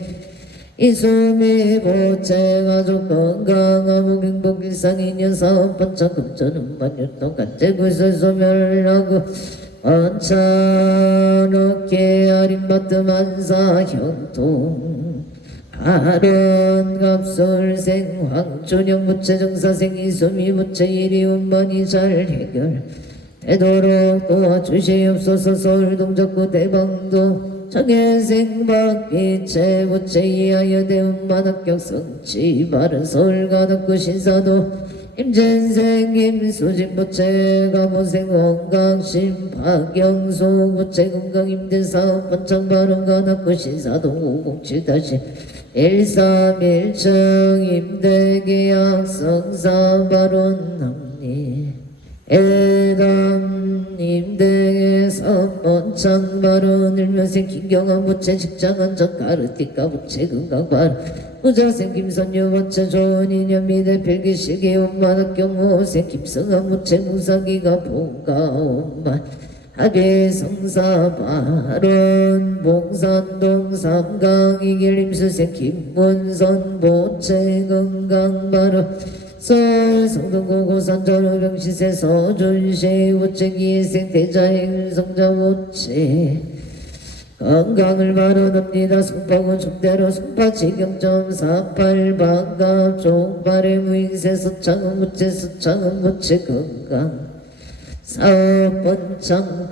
이수미 보체 가족 건강하고 행복 일상 인연 사업 번창 금전 운반율동 간제구설 소멸하고 언차롭게 아림바트 만사 형통 아론 갑술생 황존영 무체 정사생 이수미 무체 일이 운반이 잘 해결 되도록 도와주시옵소서. 서울 동작구 대방도 정혜생 박기채 무체 이하여 대운만 합격 성취 바른 서울 가덕구 신사도 임진생 임수진 무체 가모생 원강신 박영소 무체 건강 임대사업 번창 바른 가덕구 신사도 507다시 131층 임대계약 성사발언 합리 애담 임대계사 번창발언 일면생 김경환 부채 직장안전 가르티카 부채 건강발언 부자생 김선유 부채 좋은 인연 미대 필기시기 온만 경호생 김성한 부채 무사기가 봉가온만 하계 성사발언 봉산동 삼강 이길 임수생 김문선 보채 건강발언 서울 성동구 고산전 병시세 서준시 우체기생 대자행 성자 우체 건강을 발언합니다. 송파구 중대로 송파지경점 48 반갑 종발의 무인세 서창은 무체 서창은 무체 건강 사업 번창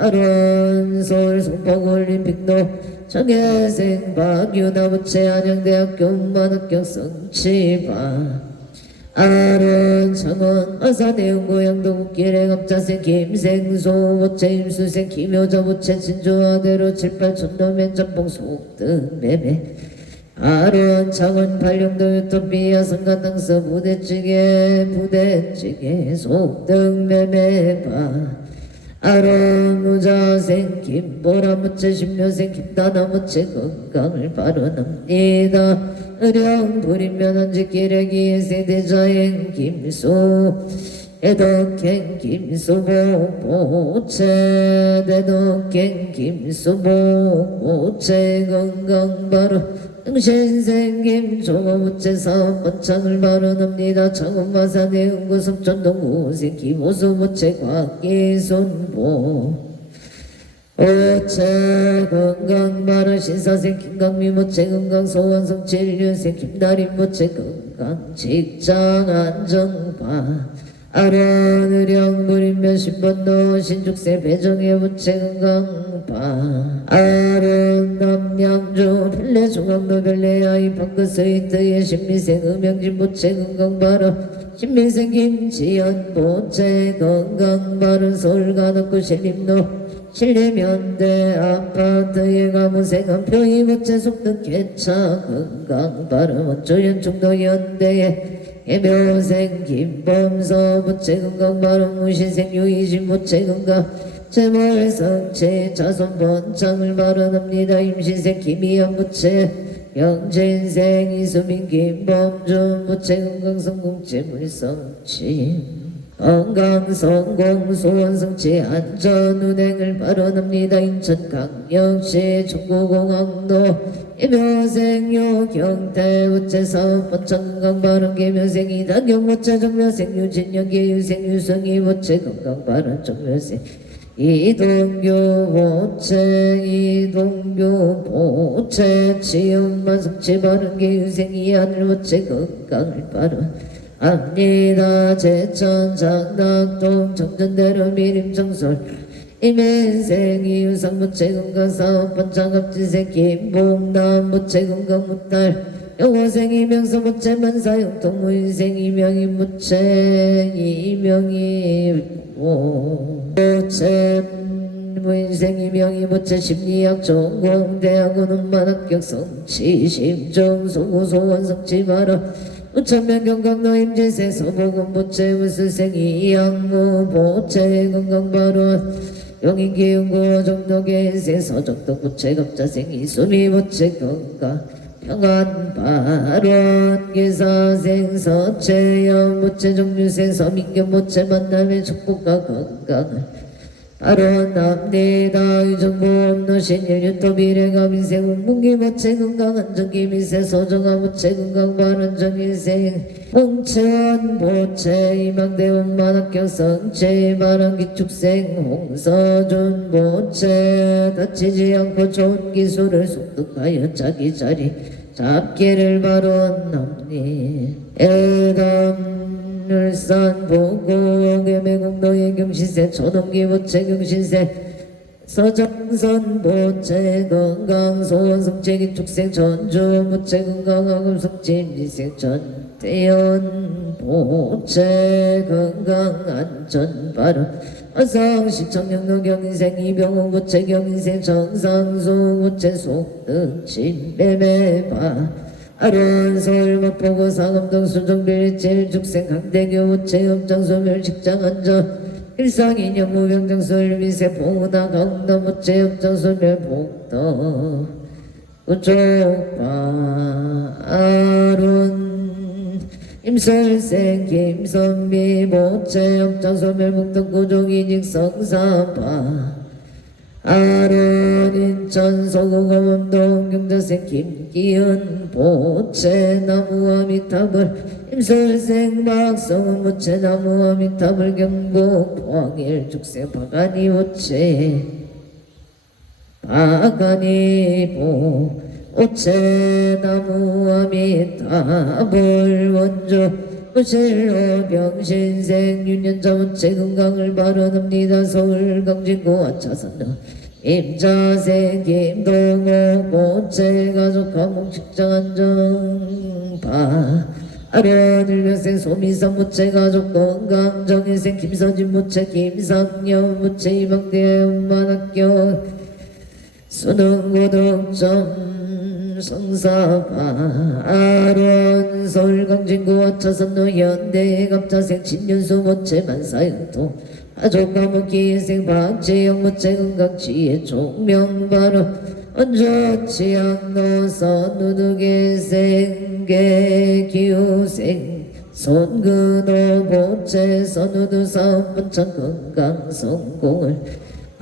발언 서울 송파구 올림픽로 정혜생 박유나 부채 안양대학교 운반합격 성취바 아론 창원 아사대운 고양도 웃길의 갑자생 김생소 부채 임수생 김효자 부채 진주아대로 78촌도면 전봉 속등 매매 아론 창원 발령도 유토피아 성가당서 부대찌개 속등 매매바 아론 무자생 김보라 무채 신묘생 김다나 무채 건강을 발언합니다. 의령 불임면 한지기레기 세대자행 김수 애덕행 김수보 보채 대덕행 김수보 보채 건강발언 응신생 김종호 무채 사업 번창을 발언합니다. 창원마산의 응구섭전동 우생 김호수 무채 곽기순보 오체 건강발언 신사생 김강미 무채 건강 소원성 진류생 김다림 무채 건강 직장 안정바 아론 의령 무림면 신번도 신죽세 배정의 무채 건강바 아론 남양주 별내 중앙도 별내 아이 방긋스위트의 신미생 음영진 무채 건강발언 신미생 김지연 무채 건강발언 서울 가덕구 신림로 신림현대 아파트에 가무생 한평이 무채 속등 개차 건강발언 원조연 중도 현대에 해묘생 김범서 무채 건강발언 무신생 유이신 무채 건강 재물성체 자손 번창을 발언합니다. 임신생 김희연 무채 영진생 이수민 김범준 무채 건강성공 재물성치 건강성공 소원성치 안전운행을 발언합니다. 인천광역시 중구공항로 해묘생 유경태 우체사업 번창건강발언 개묘생 이다경 무채 정묘생 유진영 개유생 유성희 무채 건강발언 정묘생 이동규 보채 치엄만 성치 발언 개유생 이하늘 무채 건강을 발언 합니다. 제천 장락동 정전대로 미림정설 임인생 이유상무체 건강사업 번창갑진생 김봉남무체 건강무탈 영호생 이명서무체 만사용통 무인생 이명이 무체 이명이 무체 무인생 이명이 무체 심리학 전공대학원 음반합격 성취 심정 소고소원 성취 바로 우천면 경강로 임진생 서보건 무체 무술생 이양무 보체 건강바로 용인기운고 정도계생 서적도 무체갑자생 이수미 무체 건강 평안발원 기사생 서체여 무체 종류생 서민견 무체 만남의 축복과 건강을 발원합니다. 유정보험노신 일유토 미래가 민생 운문기 무체 건강 안정기 미세 서정아 무체 건강 발원정일생 홍천 보체 이망대원 만학경 성체 발원기축생 홍서준 보체 다치지 않고 좋은 기술을 속독하여 자기 자리 잡기를 발원합니 애담 울산 보고 계매공로의 경신세 초동기 보체 경신세 서정선 보체 건강 소원성체 기축생 전주 보체 건강하금 성체 미생 전대연 보체 건강 안전 발원 어성시청영로 경인생 이병호 보체 경인생 정상수 보체 속등 진매매바 아론 서울 목포구 상암동 수정빌 제일죽생 강대교 우체업장소멸 직장안전 일상인형 무병장소일 미세 봉우나 강도 무체업장소멸 복도 우쪽바 아론 임설생 김선비 무체업장소멸 복도 구종이직 성사바 아론 인천 소구검암동 경자생 김기은 보체 나무아미타불 임설생 박성은 무체 나무아미타불 경북 포항일 죽생 바가니 보체 바가니보 오체 나무아미타불 원조 무실로 병신생 윤년자 무체 건강을 발언합니다. 서울 강진구 아차산로 임자생 김동호 보체 가족 감옥 직장안정 아련일병생 소미선 무체 가족 건강 정일생 김서진 무체 김상여 무체 이방대 음반학교 수능 고등점 성사바 아론 서울 강진구 아차선로 현대 갑자생 친윤수 모체 만사형통 가족과목기생 박재영 모체 건강치의 종명바로 언조치양노 선우두계생 개기우생 손근호 모체 선우두 사업 번창 건강 성공을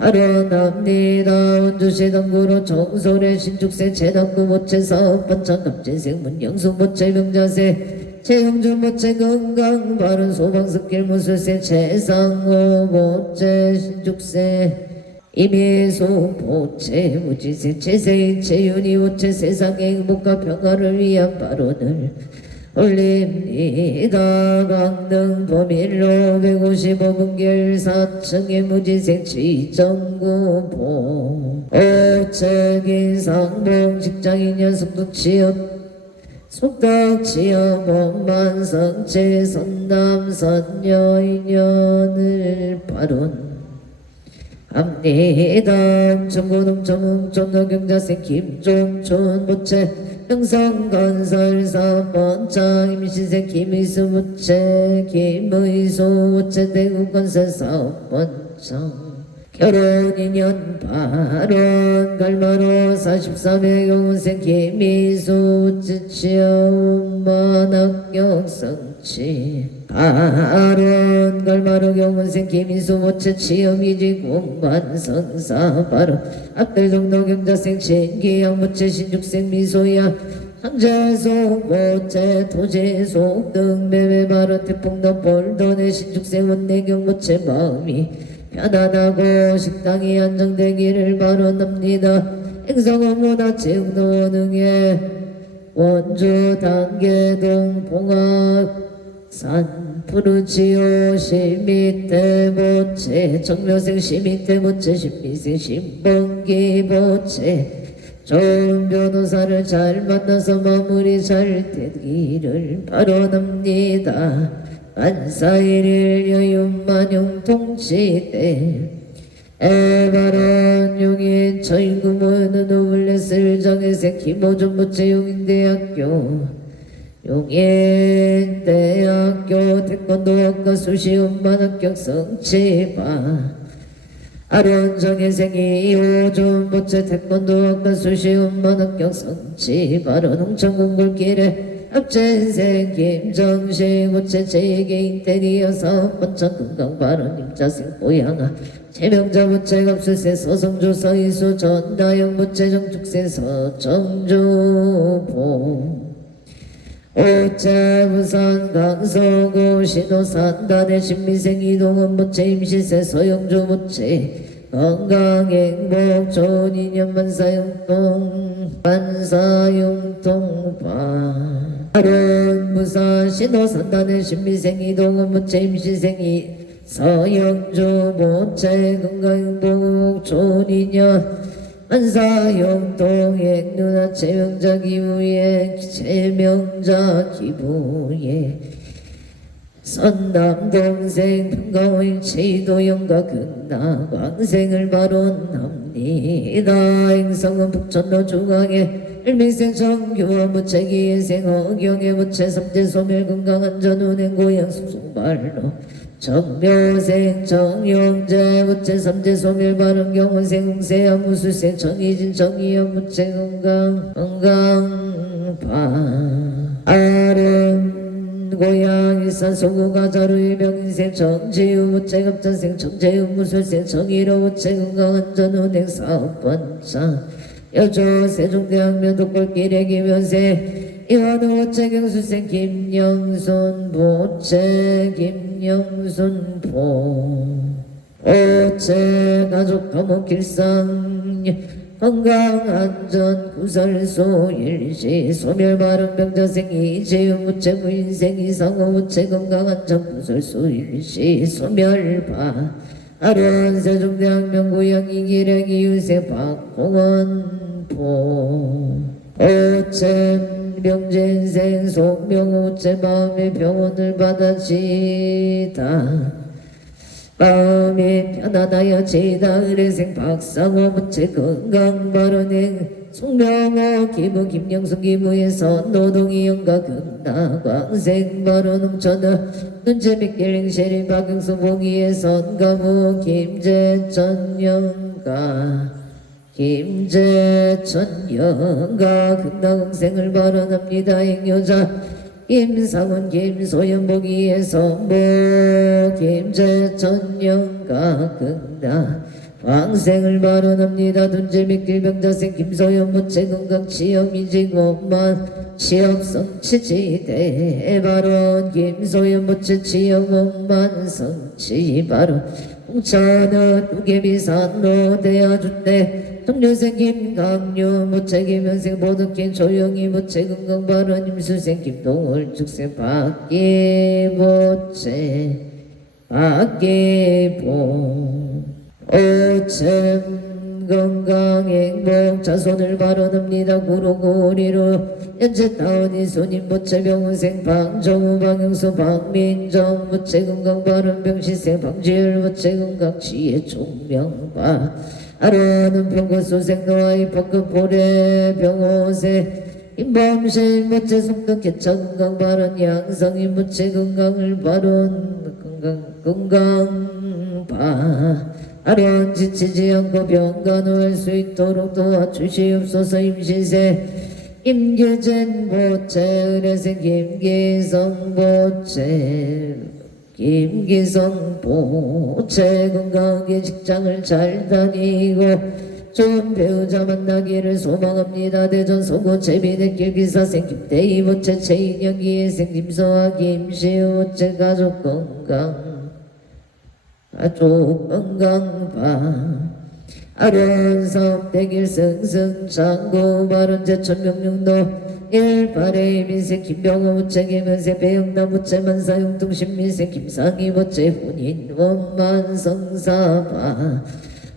발언합니다. 원주시 당구로 정솔의 신축세 재당구 모체 사업 번창 갑진생 문영수 모체 명자세 최영준 모체 건강 발언 소방습길 무술세 최상호 모체 신축세 이미소 모체 무지세 최세인 최윤희 모체 세상의 행복과 평화를 위한 발언을 올립니다. 강릉 범일로 155분길 4층의 무지생 지정구보 오책인 상봉 직장인 연속도 취업 속덕 취업 원만 성체 선남 선녀 인연을 발언 합니다. 청고동청 전노경자생 김종촌 모체 영상건설 사업번창 임신생 김의수 모체 김의소 모체 대구건설 사업번창 결혼인연 발원 갈마로 43회 경운생 김의수 모체 취업만학경 성취 발원 갈마로 경운생 김의수 모체 취업이직 공관 성사 바로 앞들정도 경자생 진기양 모체 신죽생 미소야 항제속 모체 토지속 등 매매 바로 태풍도 볼도내 신죽생 원내경 모체 마음이 편안하고 식당이 안정되기를 발언합니다. 행성업무나 체육노 등의 원주 단계동 봉합 산 푸르지오 시미떼보체 정묘생 시미떼보체 신미생 신번기보체 좋은 변호사를 잘 만나서 마무리 잘 되기를 바라옵니다. 만사일일 여윤만용 통치대 에바론 용인 저인구모는 노블레스를 정해서 김호준부채 용인대학교 용인대학교 태권도학과 수시온만 합격 성취바 아론 정혜생이 호준부채 태권도학과 수시온만 합격 성취바론 홍천공굴길에 합천생 김정식 부채 제개 인테리어 사업 번창 금강발언 임자생 고양아 제명자 부채 갑수세 서성조 서이수 전다영 부채 정축세 서정주보 오차 부산 강서구 신호산 단해 신미생 이동원 부채 임시세 서영주 부채 건강행복 좋은 인연 만사용통 만사용통바 아론 부산 신호산 단해 신미생 이동원 부채 임시생이 서영주 모체 건강행복 좋은 인연 만사용통행 누나 제명자 기부에 제명자 기부에 선남동생 평강호인 체이도영과 극나 광생을 바론합니다. 행성은 북천로 중앙에 일민생 정교와 무채기예생 허경의 무채 삼재소멸 건강안전운행 고향 숙송발로 정묘생 정용재 무채 삼재소멸 발음경원생 홍세야 무수생 정희진 정희연 무채 건강파 아름 고향 일산 소구가 자루의 명인생 정지우 무채급자생 정재우 무술생 정희로 무채 건강안전운행 사업번창 여조 세종대학면 독골길의 김현세 이완호 보채 경수생 김영순 보채 김영순 보채 가족 감옥 길상 건강안전 구설소 일시 소멸발음 병자생 이재윤 무채 무인생 이상호 무채 건강안전 구설소 일시 소멸바 아련 세종대학면 고양 이기령 이유생 박홍원 오채 병진생 송명호채 마음의 병원을 받아지다 마음이 편안하여 지다 의뢰생 박상호 무채 건강발언행 송명호 기부 김영순 기부에서 노동이 영가 금나 광생 발언 홍천어 눈재밌길 행실이 박영수 봉이의 선가부 김재천 영가 김재천 영가 금나공생을 발언합니다. 행여자 김상원 김소연 보기의 선보 김재천 영가 금나 광생을 발언합니다. dun재밌길 병자생 김소연 무채 건강 취업 이직원만 취업 성취지대 발언 김소연 무채 취업원만 성취 발언 홍천어 두개비산로 대야준대 정류생 김강유 무채 김현생 보덕긴 조영희 무채 건강발언 임수생 김동월 축생 박기보채 박기보 오참 건강행복 자손을 발언합니다. 구로구리로 연체 다운이 손님 무채 병원생 방정우 방영수 박민정 무채 건강발언 병시생 방지율 무채 건강치의 총명바 아로는 병고수생 노아이 법급 보례 병호세 임범실 무채 성덕 개차 건강발언 양성이 무채 건강을 발언 건강바 아련 지치지 않고 병간호할 수 있도록 도와주시옵소서. 임시세 임계전 보채 의뢰생 김기성 보채 김기성 보채 건강하게 직장을 잘 다니고 좋은 배우자 만나기를 소망합니다. 대전 서구 재미있길 기사생 김대희 보채 최인영 기회생 김소아 김시우 보채 가족 건강 가족 건강바 아련사업 대길 승승 창고 발언 제천 명령도 일발의 민생 김병호 무채 김현세 배영남 무채 만사용동 신민생 김상희 무채 혼인 원만성사바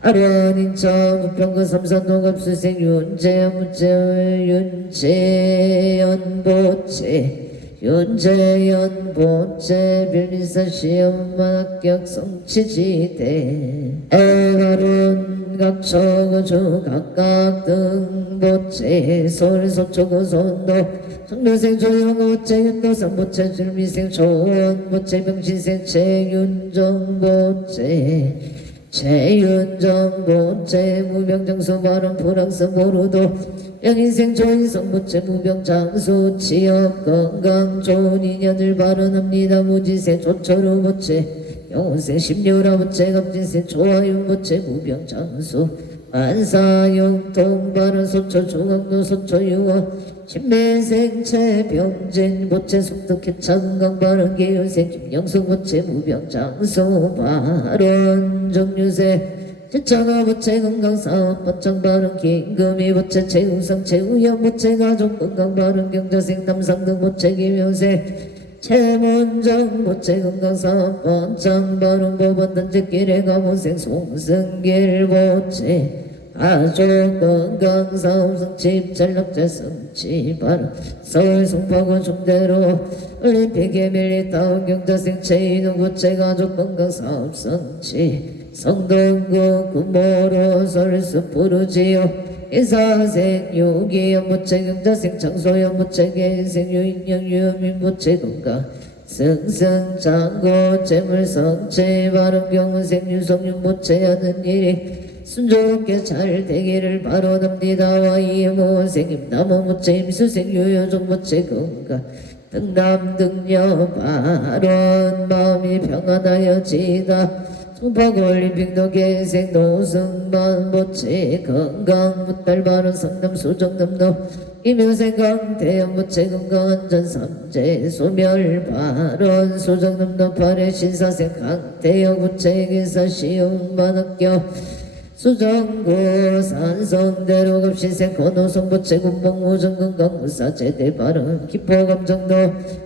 아련인천 부평구 삼산동갑수생 윤재현 무채 윤재현 보채 윤재현 보채 빌미사 시험만 합격 성취지대 애가른 각처거주 각각 등 보채 서울 서초구 선도 청년생 조영호 보채 윤도산 보채 줄미생 조원 보채 병신생 최윤정 보채 최윤정 보채 무병장수 발언 프랑스 보르도 영인생 조인성 보채 무병장수 취업 건강 좋은 인연을 발언합니다. 무지생 조철우 보채 영혼생 심려라 보채 갑진생 조화윤 보채 무병장수 만사영통 발언 소초 중앙도 소초 유어 신매생 최병진 보채 속덕해 차건강 발언 계열생 김영수 보채 무병장수 발언 정유세 제창아 보채 건강사업 번창 발언 김금희 보채 최우상 최우영 보채 가족 건강 발언 경자생 남상등 보채 김효세 최문정 보채 건강사업 번창 발언 법원단지길에 가보생 송승길 보채 가족 건강사업 성취 전력자 성취 발언 서울 송파구 중대로 올림픽에 밀리 다운 경자생 최인우 보채 가족 건강사업 성취 성동구 구모로 설수 부르지요 인사생 유기현 모체 경자생 장소현 모체 개생 유인영 유민 모체 건강 승승 장고 재물성체 발언 경문생 유성윤 모체 하는 일이 순조롭게 잘 되기를 바라옵니다. 와이모생임 나무 모체 임수생 유효종 모체 건강 등남 등녀 발언 마음이 평안하여지다. 송파구 올림픽도 개생 노승만 모채 건강 무달 발언 성남 수정남도 이묘생 강대현 모채 건강 안전 삼재 소멸 발언 수정남도 발해 신사생 강대현 모채 기사 시험 만학교 수정구 산성대로 급시생 건호성 보채 군복무정 건강무사 제대 발언 기포감정도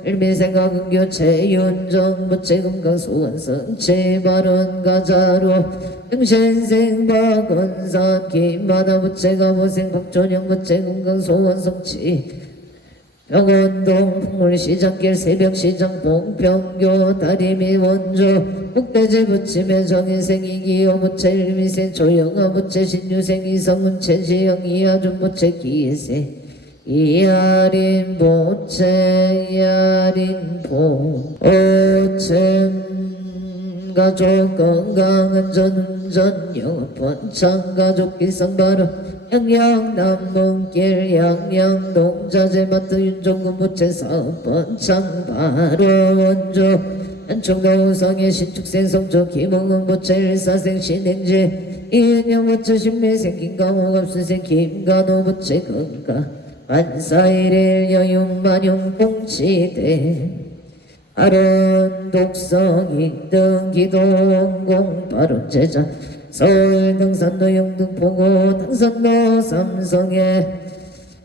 일미생각 은교 최윤정 보채 건강소원성 제발언 가자로 영신생 박원산 김마다 보채 가보생 박존영 보채 건강소원성치 병원동 풍물시장길 새벽시장 봉평교 다리미 원조 목대제 부침의 정인생 이기호 부채 일미생 조영아 부채 신유생 이성문 최지영 이하준 부채 기생 이하린 부채 이하린 보채 가족 건강 안전운전 영업 번창 가족 기성발언 양양 남문길 양양 농자재 마트 윤종군 부채 사업 번창 바로 원조 한총도 우성의 신축생 성조 김홍은 부채 일사생 신행제 이은영 부채 신매생 김강호 갑수생 김간호 부채 건강 만사일일 여윤 만용 봉치대 아론 독성 인등 기도원공 발언 제자 서울 등산로 영등포구 당산로 삼성에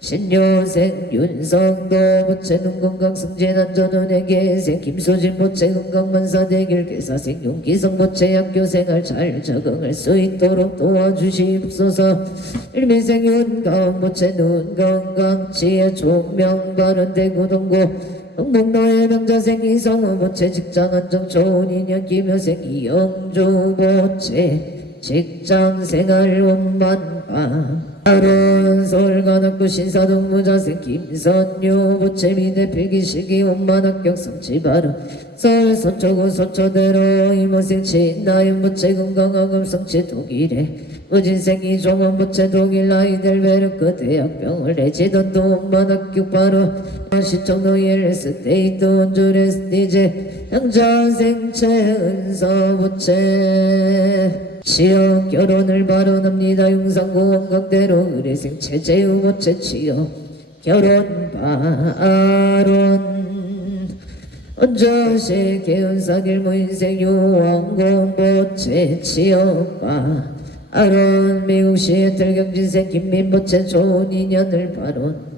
신효생 윤성도 부채 눈건강 승진 안전운행 개생 김소진 부채 건강만사 대길 개사생 용기성 부채 학교생활 잘 적응할 수 있도록 도와주시옵소서 일미생 윤가은 부채 눈건강 지혜 총명 발언 대구 동구 동북로의 명자생 이성우 부채 직장 안정 좋은 인연 김효생 이영주 부채 직장생활 원만바 아론 서울관악구 신사동 무자생 김선유 부채 미대 필기실기 원만합격 성취발언 서울 서초구 서초대로 이모생 친나연 부채 건강학업 성취 독일에 무진생 이종원 부채 독일 라이델베르크 대학병을 내지던 원만합격 발언 시청로 예스테이트 원주레스 디제 양자생 최은서 부채 취업 결혼을 발언합니다. 용산구 원각대로 의뢰생 최재우 부채 취업 결혼 발언 언저시 개운사길 무인생 유원공 부채 취업 발언 미국 시애틀 경진생 김민 부채 좋은 인연을 발언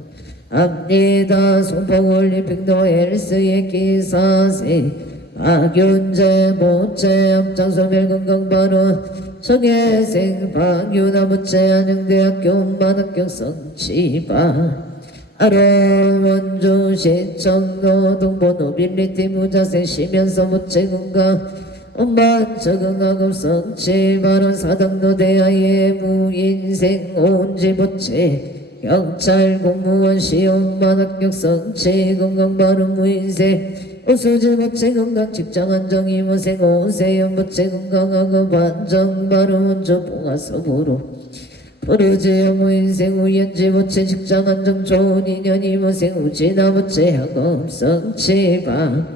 압니다. 송파올림픽도 헬스의 기사세 박윤재 모체 앞장서 멸건강발언 정혜생 박윤아 모체 안양대학교 만학경 성취바 아론 원주 시청 노동번호 빌리티 무자세 시면서 모체 건강 엄만 적응학업 성취발언 사당노 대하의 무인생 온지 모체 경찰 공무원 시험만 합격 성취 건강발언 무인생 우수지 모체 건강 직장 안정 임원생 오세연 모체 건강하고 반정발언 원조 봉화서부로 포르지 무인생 우연지 모체 직장 안정 좋은 인연 임원생 우지나 모체 학업 성취바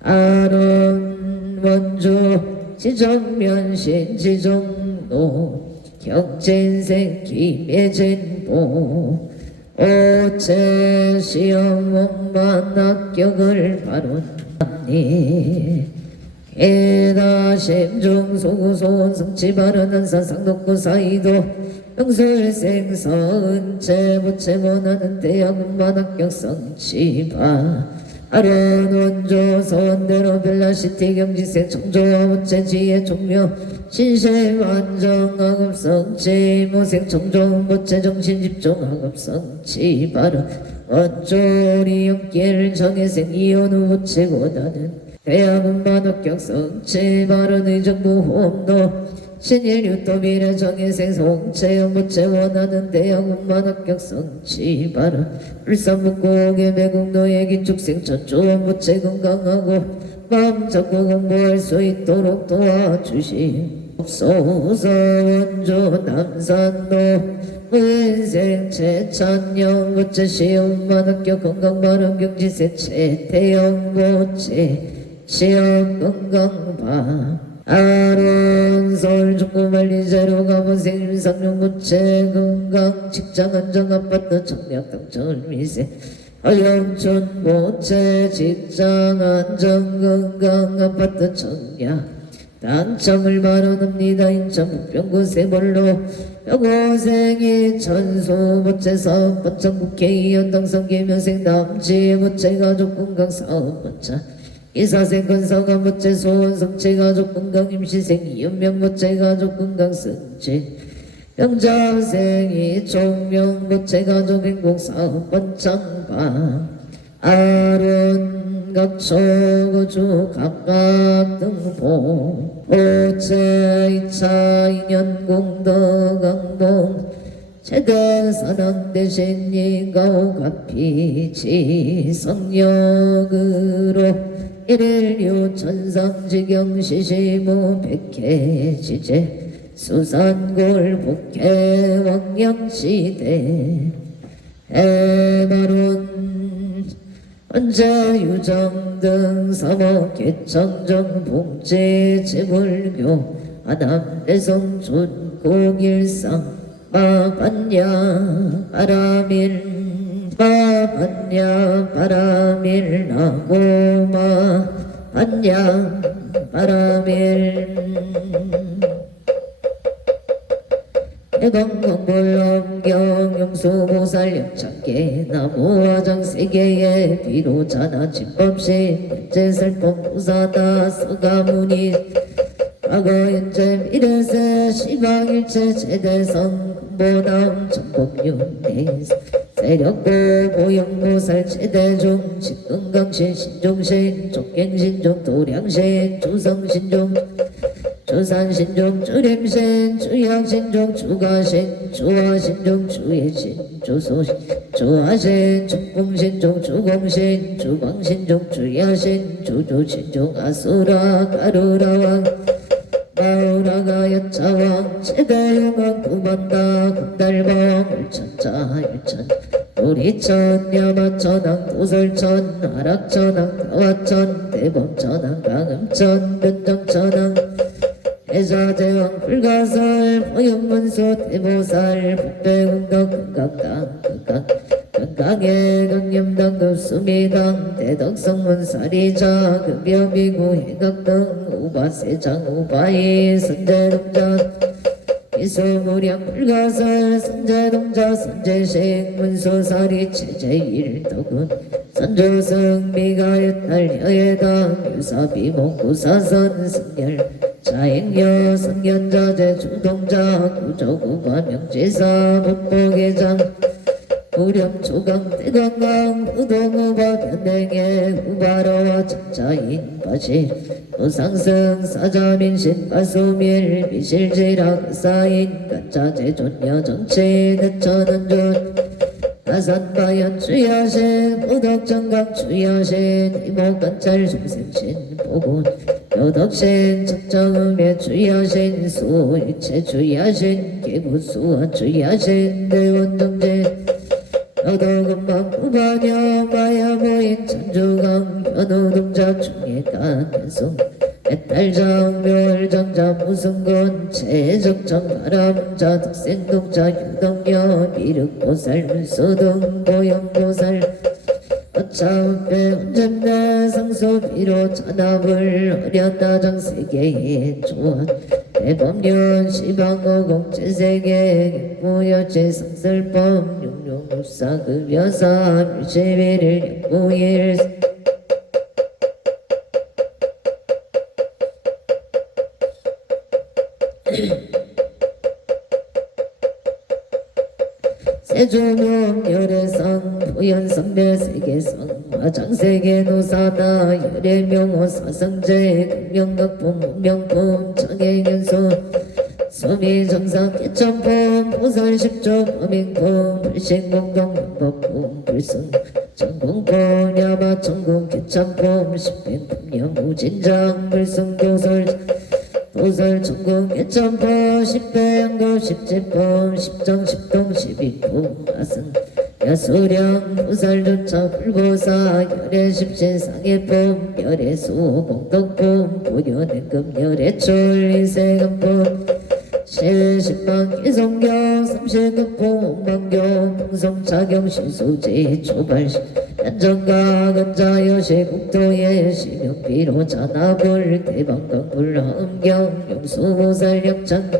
아론 원조 지정면신 지정노 경진생 김예진보 오체 시험 원만 합격을 발언하니 에다 심중 소구소원 성취 발언한 사상동구 사이도 영술생 서은체 부채 원하는 대학원만 합격 성취바 아론 원조 서원대로 벨라시티 경지생 청조와 부채 지혜 종묘 신세 완정학업 성취 모생 청종 부채 정신 집중 학업 성취 발언 원조리 연길 정혜생 이혼우 부채 고다는 대학원만 합격 성취 발언 의정부 호흡노 신일유도 미래 정혜생 송채영 부채 원하는 대학원만 합격 성취 발언 울산북고의 매국노예 기축생 전조원 부채 건강하고 마음 잡고 공부할 수 있도록 도와주시옵소서. 원조 남산로 무인생 최찬영 부채 시험만 합격 건강발언 경지세 최태영 부채 시험 건강바 아론 서울 중구만리제로 가보생 윤상용 부채 건강 직장 안정 아파트 청약 당첨 미세 허영춘 부채 직장 안정 건강 아파트 청약 당첨을 발언합니다. 인천 북평구 세벌로 여고생이 천수 부채 사업 번창 국회의원 당선 김현생 남지 부채 가족 건강 사업 번창 이사생 건사관 부채 소원 성취 가족 건강 임시생 이연명 부채 가족 건강 승진 영자생이 총명 부채 가족 행복 사업 번창방 아론 각초구주 각각 등봉 부채 2차 2년 공덕 강동 최대 사당 대신 이가오 가피지 성역으로 일일류 천상지경 시시무 백해지제 수산골 복해 왕양시대 해마룬 언제 유정 등 사목 개청정 봉제 제불교 아남대성 준곡일상 마반야 바라밀 마반야 바라밀 나고마 반야 바라밀 해방광불엄경 용수보살 영창계 나무화장 세계의 비로자나 집법신 현재설법 무사다 서가문이 과거 현재 미래세 시방일체 제대성 근보남 전법윤내 세력고 고영보살 최대중 직근강신 신종신 족갱신종 도량신 조성신종 조산신종 주림신 주약신종 주가신 주화신종 주예신 주소신 주하신 축봉신종 주공신 주광신종 주야신 주조신종 아수라 가루라왕 마우라가 여차왕 최대용왕 구반다 금달방 일천자 일천 우리천 야마천왕 도설천 아락천왕 가와천 대범천왕 강음천 변정천왕 해자대왕 불가설 허영문소 대보살 북배운덕 금강당 금강의 강념당 급수미당 대덕성문 사리자 급여비구 해각등 우바세장 우바이 선제동전 이소무량 불가설 선제동자 선제식 문소사리 체제일덕은 선조승 미가의딸 여예당 유사비목구사선 승열 자행여 성견자재 주동자 구조구바 명지사 목복회장 무렴 조강 대관광 우동우바 변댕의 후바로와 적자인 바실 노상승 사자민신 바수밀 미실지락 사인 가짜제 존여 정치 대천은존 나산바연 주야신 무덕정강 주야신 이목관찰 중생신 보군 여덕신 적정음의 주야신 수일체 주야신 기부수와 주야신 대원정제 여덕음방 우반여 마야모인 천주강 현우동자 중예간 연송 애탈장 묘월정자 무승건 최적정 가람자 득생동자 유덕여 미륵보살 물소등 보영보살 어차우배 언젠가 상소비로 잔압을 어렸나장 세계의 조언 대법년 시방어공 제세계 무여체 상설법 용용무사 급여사 물체비를 영무일 세조명 열애상 부연성대 세계성 화장세계 노사다 열애명호 사성제 금명각품 문명품 청해연소 소미정상 개천품 보살십조 범인품 불신공동법품 불승 전공품 야마천공 개천품 십행품 영우진장 불승도설 도설천공 개천법 십배양도 십제법 십정 십동 십이품 아승 야수령 보살조차 불보사 열애 십신상해법 열애수 공덕품 보현행금 열애출 이세금품 칠십만 기성경 삼십급품 옹방경 풍성차경 신수지 초발시 난정가 근자여시 국토의 시명비로 잔압을 대방강불 함경 용수보살 역창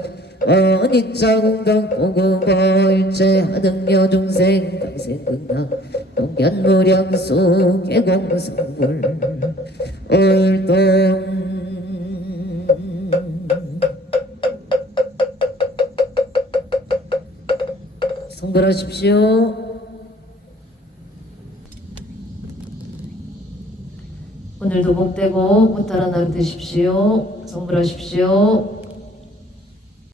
어니자공덕 보고보 일체 하등여 중생 당생근당 동견무량수 개공성불 올동 성불하십시오. 오늘도 복되고 무탈한 하루 되십시오. 성불하십시오.